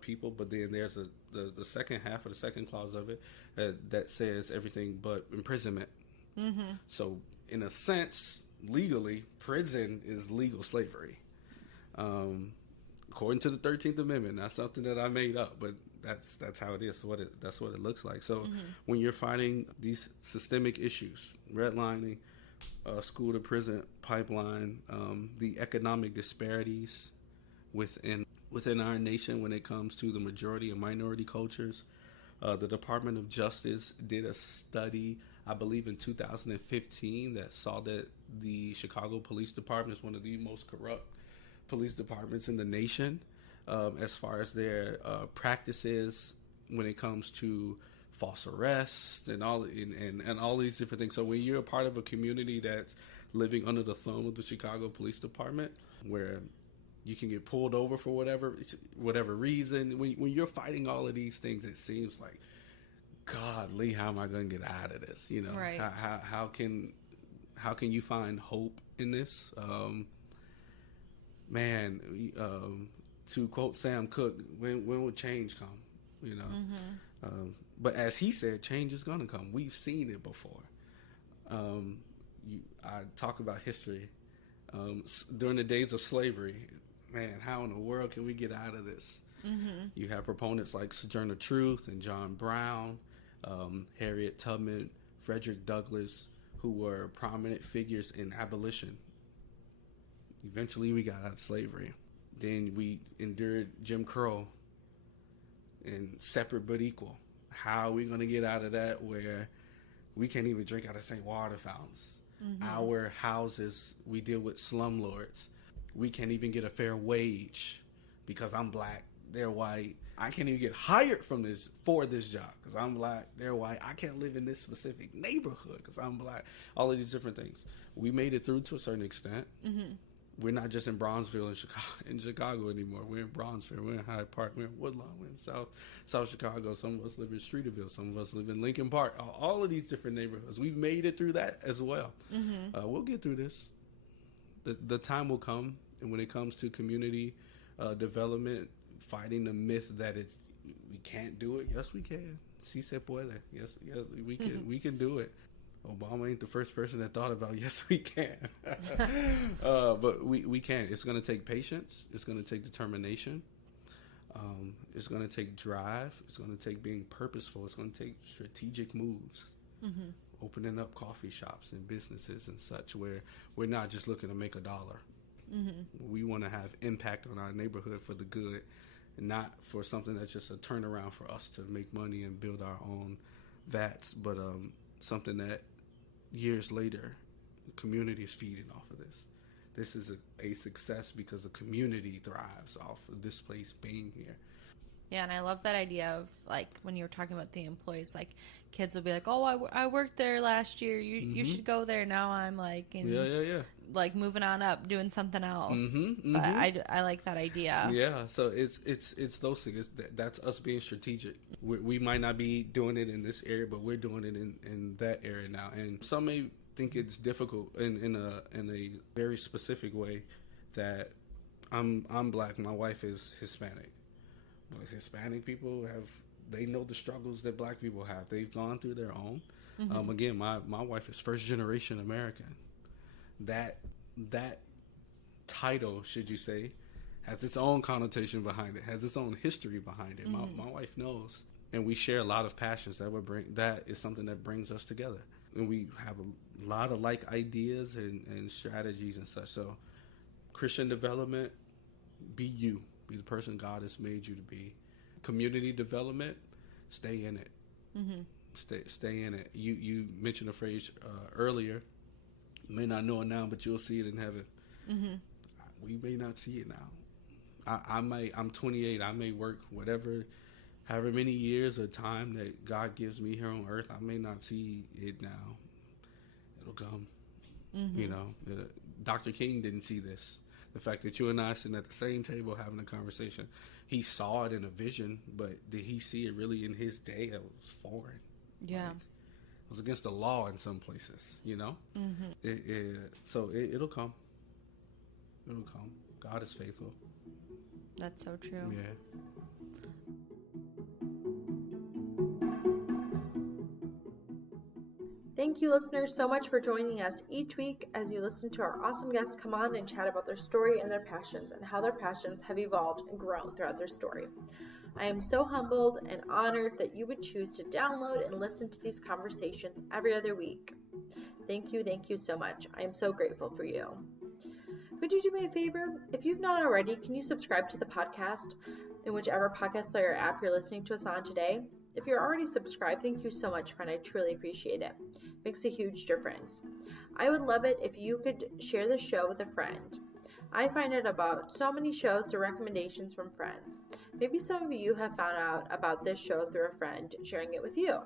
people, but then there's the second half of the second clause of it that says everything but imprisonment. Mm-hmm. So in a sense, legally, prison is legal slavery. According to the 13th Amendment. Not something that I made up, but that's how it is. That's what it looks like. So when you're fighting these systemic issues, redlining, school to prison pipeline, the economic disparities within our nation when it comes to the majority and minority cultures. The Department of Justice did a study, I believe in 2015, that saw that the Chicago Police Department is one of the most corrupt police departments in the nation, as far as their practices when it comes to false arrests and all these different things. So when you're a part of a community that's living under the thumb of the Chicago Police Department, where you can get pulled over for whatever reason, when you're fighting all of these things, it seems like God, Lee, how am I going to get out of this? You know, Right. how can you find hope in this? To quote Sam Cooke, when will change come? You know, but as he said, change is going to come. We've seen it before. I talk about history during the days of slavery. Man, how in the world can we get out of this? You have proponents like Sojourner Truth and John Brown, Harriet Tubman, Frederick Douglass, who were prominent figures in abolition. Eventually, we got out of slavery. Then we endured Jim Crow and separate but equal. How are we going to get out of that where we can't even drink out of the same water fountains? Our houses, we deal with slumlords. We can't even get a fair wage because I'm black, they're white. I can't even get hired for this job because I'm black, they're white. I can't live in this specific neighborhood because I'm black. All of these different things. We made it through to a certain extent. We're not just in Bronzeville in Chicago anymore. We're in Bronzeville. We're in Hyde Park. We're in Woodlawn. We're in South Chicago. Some of us live in Streeterville. Some of us live in Lincoln Park. All of these different neighborhoods. We've made it through that as well. We'll get through this. The time will come, and when it comes to community development, fighting the myth that we can't do it. Yes, we can. Si se puede. Yes, we can. We can do it. Obama ain't the first person that thought about, yes, we can. But we can. It's going to take patience. It's going to take determination. It's going to take drive. It's going to take being purposeful. It's going to take strategic moves. Opening up coffee shops and businesses and such where we're not just looking to make $1. We want to have impact on our neighborhood for the good, and not for something that's just a turnaround for us to make money and build our own vats, but something that years later the community is feeding off of this. This is a success because the community thrives off of this place being here. Yeah, and I love that idea of, like, when you were talking about the employees, like, kids will be like, oh, I worked there last year. You should go there. Now I'm, like, like, moving on up, doing something else. But I like that idea. Yeah, so it's those things. That's us being strategic. We might not be doing it in this area, but we're doing it in that area now. And some may think it's difficult in a very specific way that I'm black, my wife is Hispanic. But Hispanic people they know the struggles that black people have. They've gone through their own. Again, my wife is first generation American. That title, should you say, has its own connotation behind it, has its own history behind it. My wife knows, and we share a lot of passions that is something that brings us together. And we have a lot of like ideas and strategies and such. So Christian development, be you. Be the person God has made you to be. Community development, stay in it. Stay in it. You mentioned a phrase earlier. You may not know it now, but you'll see it in heaven. We may not see it now. I'm 28. I may work however many years or time that God gives me here on earth. I may not see it now. It'll come. You know, Dr. King didn't see this. The fact that you and I sitting at the same table having a conversation, he saw it in a vision, but did he see it really in his day? It was foreign. Yeah. Like, it was against the law in some places, you know? So it'll come. It'll come. God is faithful. That's so true. Yeah. Thank you, listeners, so much for joining us each week as you listen to our awesome guests come on and chat about their story and their passions and how their passions have evolved and grown throughout their story. I am so humbled and honored that you would choose to download and listen to these conversations every other week. Thank you so much. I am so grateful for you. Could you do me a favor? If you've not already, can you subscribe to the podcast in whichever podcast player app you're listening to us on today? If you're already subscribed, thank you so much, friend. I truly appreciate it. It makes a huge difference. I would love it if you could share the show with a friend. I find out about so many shows through recommendations from friends. Maybe some of you have found out about this show through a friend sharing it with you.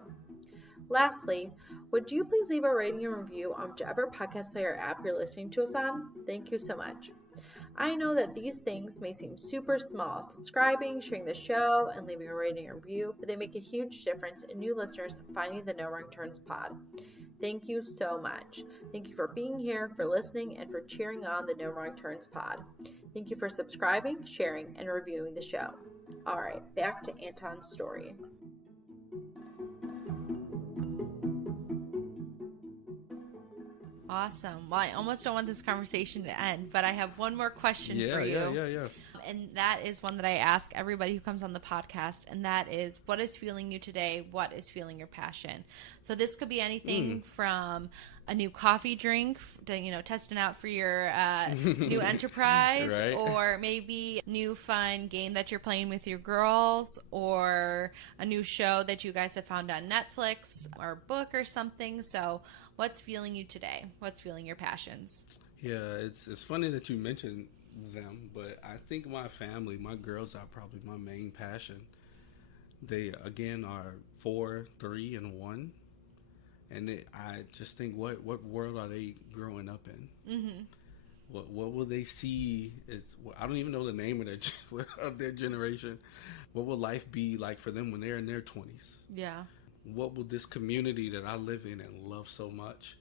Lastly, would you please leave a rating and review on whichever podcast player app you're listening to us on? Thank you so much. I know that these things may seem super small, subscribing, sharing the show, and leaving a rating or review, but they make a huge difference in new listeners finding the No Wrong Turns pod. Thank you so much. Thank you for being here, for listening, and for cheering on the No Wrong Turns pod. Thank you for subscribing, sharing, and reviewing the show. All right, back to Anton's story. Awesome. Well, I almost don't want this conversation to end, but I have one more question for you. Yeah. And that is one that I ask everybody who comes on the podcast, and that is, what is fueling you today? What is fueling your passion? So this could be anything from a new coffee drink, to, testing out for your new enterprise, Right. or maybe new fun game that you're playing with your girls, or a new show that you guys have found on Netflix, or a book or something. So what's fueling you today? What's fueling your passions? Yeah, it's funny that you mentioned them, but I think my family, my girls are probably my main passion. They, again, are 4, 3, and 1. And I just think, what world are they growing up in? Mm-hmm. What will they see? I don't even know the name of their generation. What will life be like for them when they're in their 20s? Yeah. What will this community that I live in and love so much,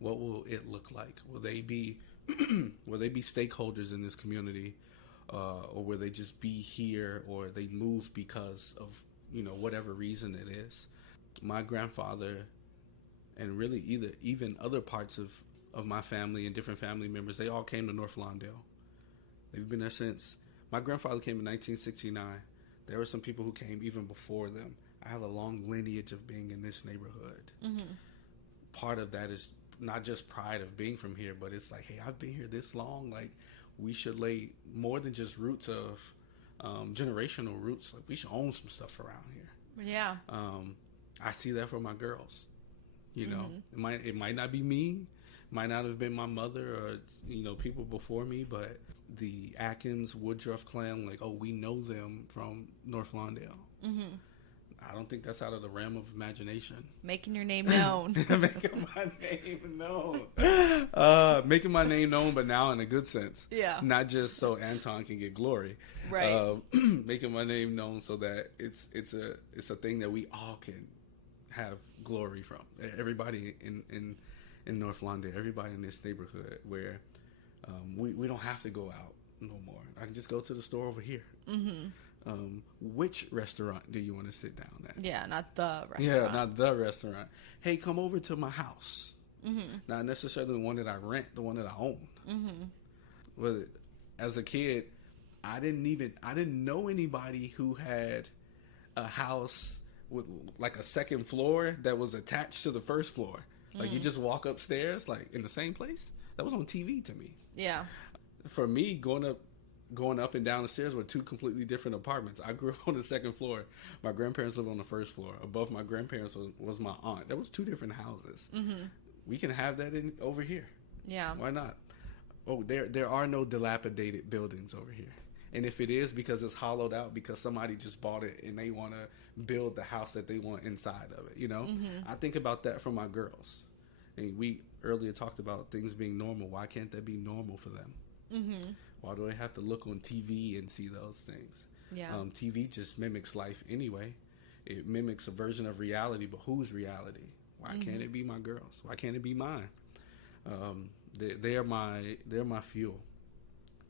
what will it look like? Will they be stakeholders in this community, or will they just be here, or they move because of whatever reason it is? My grandfather, and really even other parts of my family and different family members, they all came to North Lawndale. They've been there since. My grandfather came in 1969. There were some people who came even before them. I have a long lineage of being in this neighborhood. Mm-hmm. Part of that is not just pride of being from here, but it's like, hey, I've been here this long. Like, we should lay more than just roots of generational roots. Like, we should own some stuff around here. Yeah. I see that for my girls. Mm-hmm. It might not be me, might not have been my mother or people before me, but the Atkins Woodruff clan, like, we know them from North Lawndale. Mm-hmm. I don't think that's out of the realm of imagination. Making your name known. Making my name known. Making my name known, but now in a good sense. Yeah. Not just so Anton can get glory. Right. Making my name known so that it's a thing that we all can have glory from. Everybody in North Lawndale, everybody in this neighborhood, where we don't have to go out no more. I can just go to the store over here. Mm-hmm. Which restaurant do you want to sit down at? Yeah, not the restaurant. Yeah, not the restaurant. Hey, come over to my house. Mm-hmm. Not necessarily the one that I rent, the one that I own. Mm-hmm. Well, as a kid, I didn't know anybody who had a house with like a second floor that was attached to the first floor. Like, you just walk upstairs, like, in the same place. That was on TV to me. Yeah. For me, going up and down the stairs were two completely different apartments. I grew up on the second floor. My grandparents lived on the first floor. Above my grandparents was my aunt. That was two different houses. Mm-hmm. We can have that over here. Yeah. Why not? Oh, there are no dilapidated buildings over here. And if it is because it's hollowed out because somebody just bought it and they want to build the house that they want inside of it, Mm-hmm. I think about that for my girls. And we earlier talked about things being normal. Why can't that be normal for them? Mm-hmm. Why do they have to look on TV and see those things? Yeah. TV just mimics life anyway. It mimics a version of reality, but whose reality? Why can't it be my girls? Why can't it be mine? They're my fuel.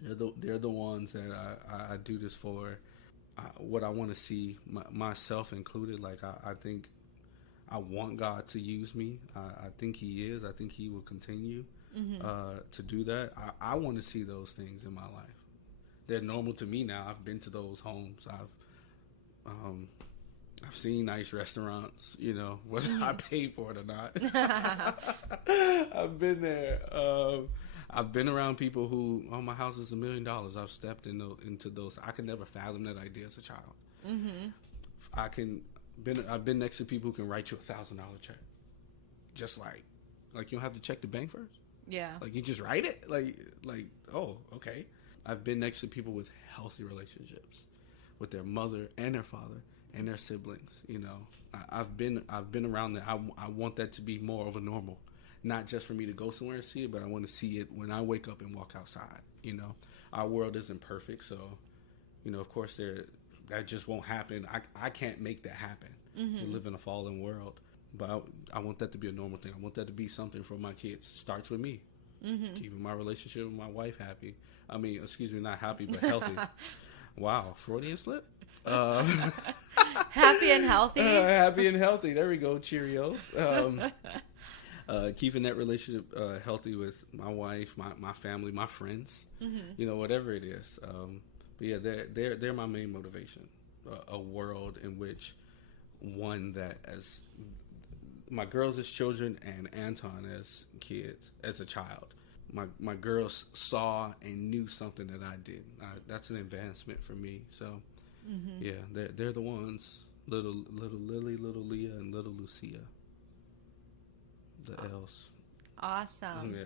They're the ones that I do this for. What I want to see, myself included. Like, I think I want God to use me. I think He is. I think He will continue to do that. I want to see those things in my life. They're normal to me now. I've been to those homes. I've seen nice restaurants, whether I paid for it or not. I've been there. I've been around people who, my house is $1 million. I've stepped into those. I could never fathom that idea as a child. Mm-hmm. I've been next to people who can write you $1,000 check. Just like you don't have to check the bank first. Yeah. Like, you just write it. Like, oh, okay. I've been next to people with healthy relationships with their mother and their father and their siblings. I've been around that. I want that to be more of a normal, not just for me to go somewhere and see it, but I want to see it when I wake up and walk outside. our world isn't perfect, so of course that just won't happen. I can't make that happen. We live in a fallen world, but I want that to be a normal thing. I want that to be something for my kids. It starts with me, keeping my relationship with my wife happy. I mean, excuse me, not happy but healthy. Wow, Freudian slip. Happy and healthy. Happy and healthy. There we go. Cheerios. Keeping that relationship healthy with my wife, my family, my friends. Whatever it is. But yeah, they're my main motivation. A world in which one that as my girls as children and Anton as kids, as a child. My girls saw and knew something that I did. That's an advancement for me. So, yeah, they're the ones. Little Lily, little Leah, and little Lucia. The L's. Awesome. Yeah.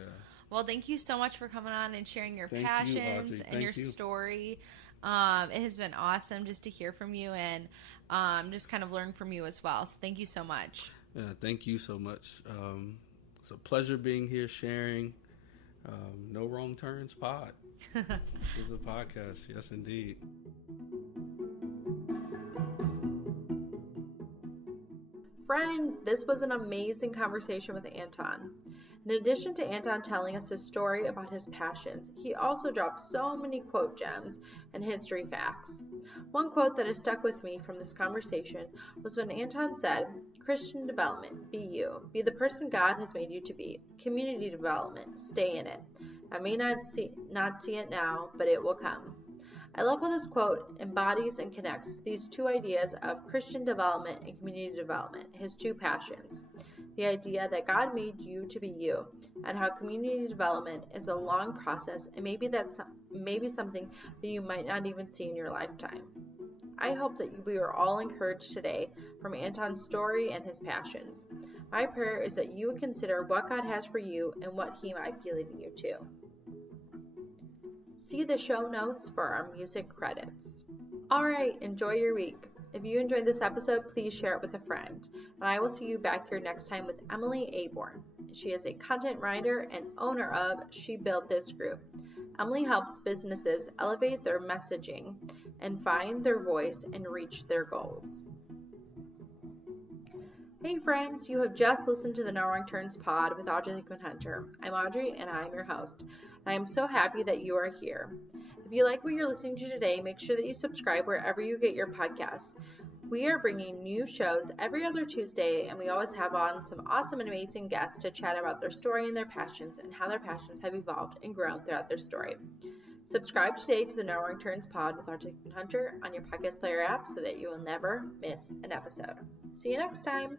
Well, thank you so much for coming on and sharing your Thank passions you, and your story. It has been awesome just to hear from you and just kind of learn from you as well. So thank you so much. Yeah, thank you so much. It's a pleasure being here sharing. No Wrong Turns pod. This is a podcast. Yes, indeed. Friends, this was an amazing conversation with Anton. In addition to Anton telling us his story about his passions, he also dropped so many quote gems and history facts. One quote that has stuck with me from this conversation was when Anton said, "Christian development, be you. Be the person God has made you to be. Community development, stay in it. I may not see it now, but it will come." I love how this quote embodies and connects these two ideas of Christian development and community development, his two passions. The idea that God made you to be you, and how community development is a long process, and maybe something that you might not even see in your lifetime. I hope that we are all encouraged today from Anton's story and his passions. My prayer is that you would consider what God has for you and what He might be leading you to. See the show notes for our music credits. Alright, enjoy your week. If you enjoyed this episode, please share it with a friend. And I will see you back here next time with Emily Aborn. She is a content writer and owner of She Built This Group. Emily helps businesses elevate their messaging and find their voice and reach their goals. Hey friends, you have just listened to the No Wrong Turns pod with Audrey Hunter. I'm Audrey and I'm your host. I am so happy that you are here. If you like what you're listening to today, make sure that you subscribe wherever you get your podcasts. We are bringing new shows every other Tuesday, and we always have on some awesome and amazing guests to chat about their story and their passions and how their passions have evolved and grown throughout their story. Subscribe today to the No Wrong Turns pod with Audrey Hunter on your podcast player app so that you will never miss an episode. See you next time.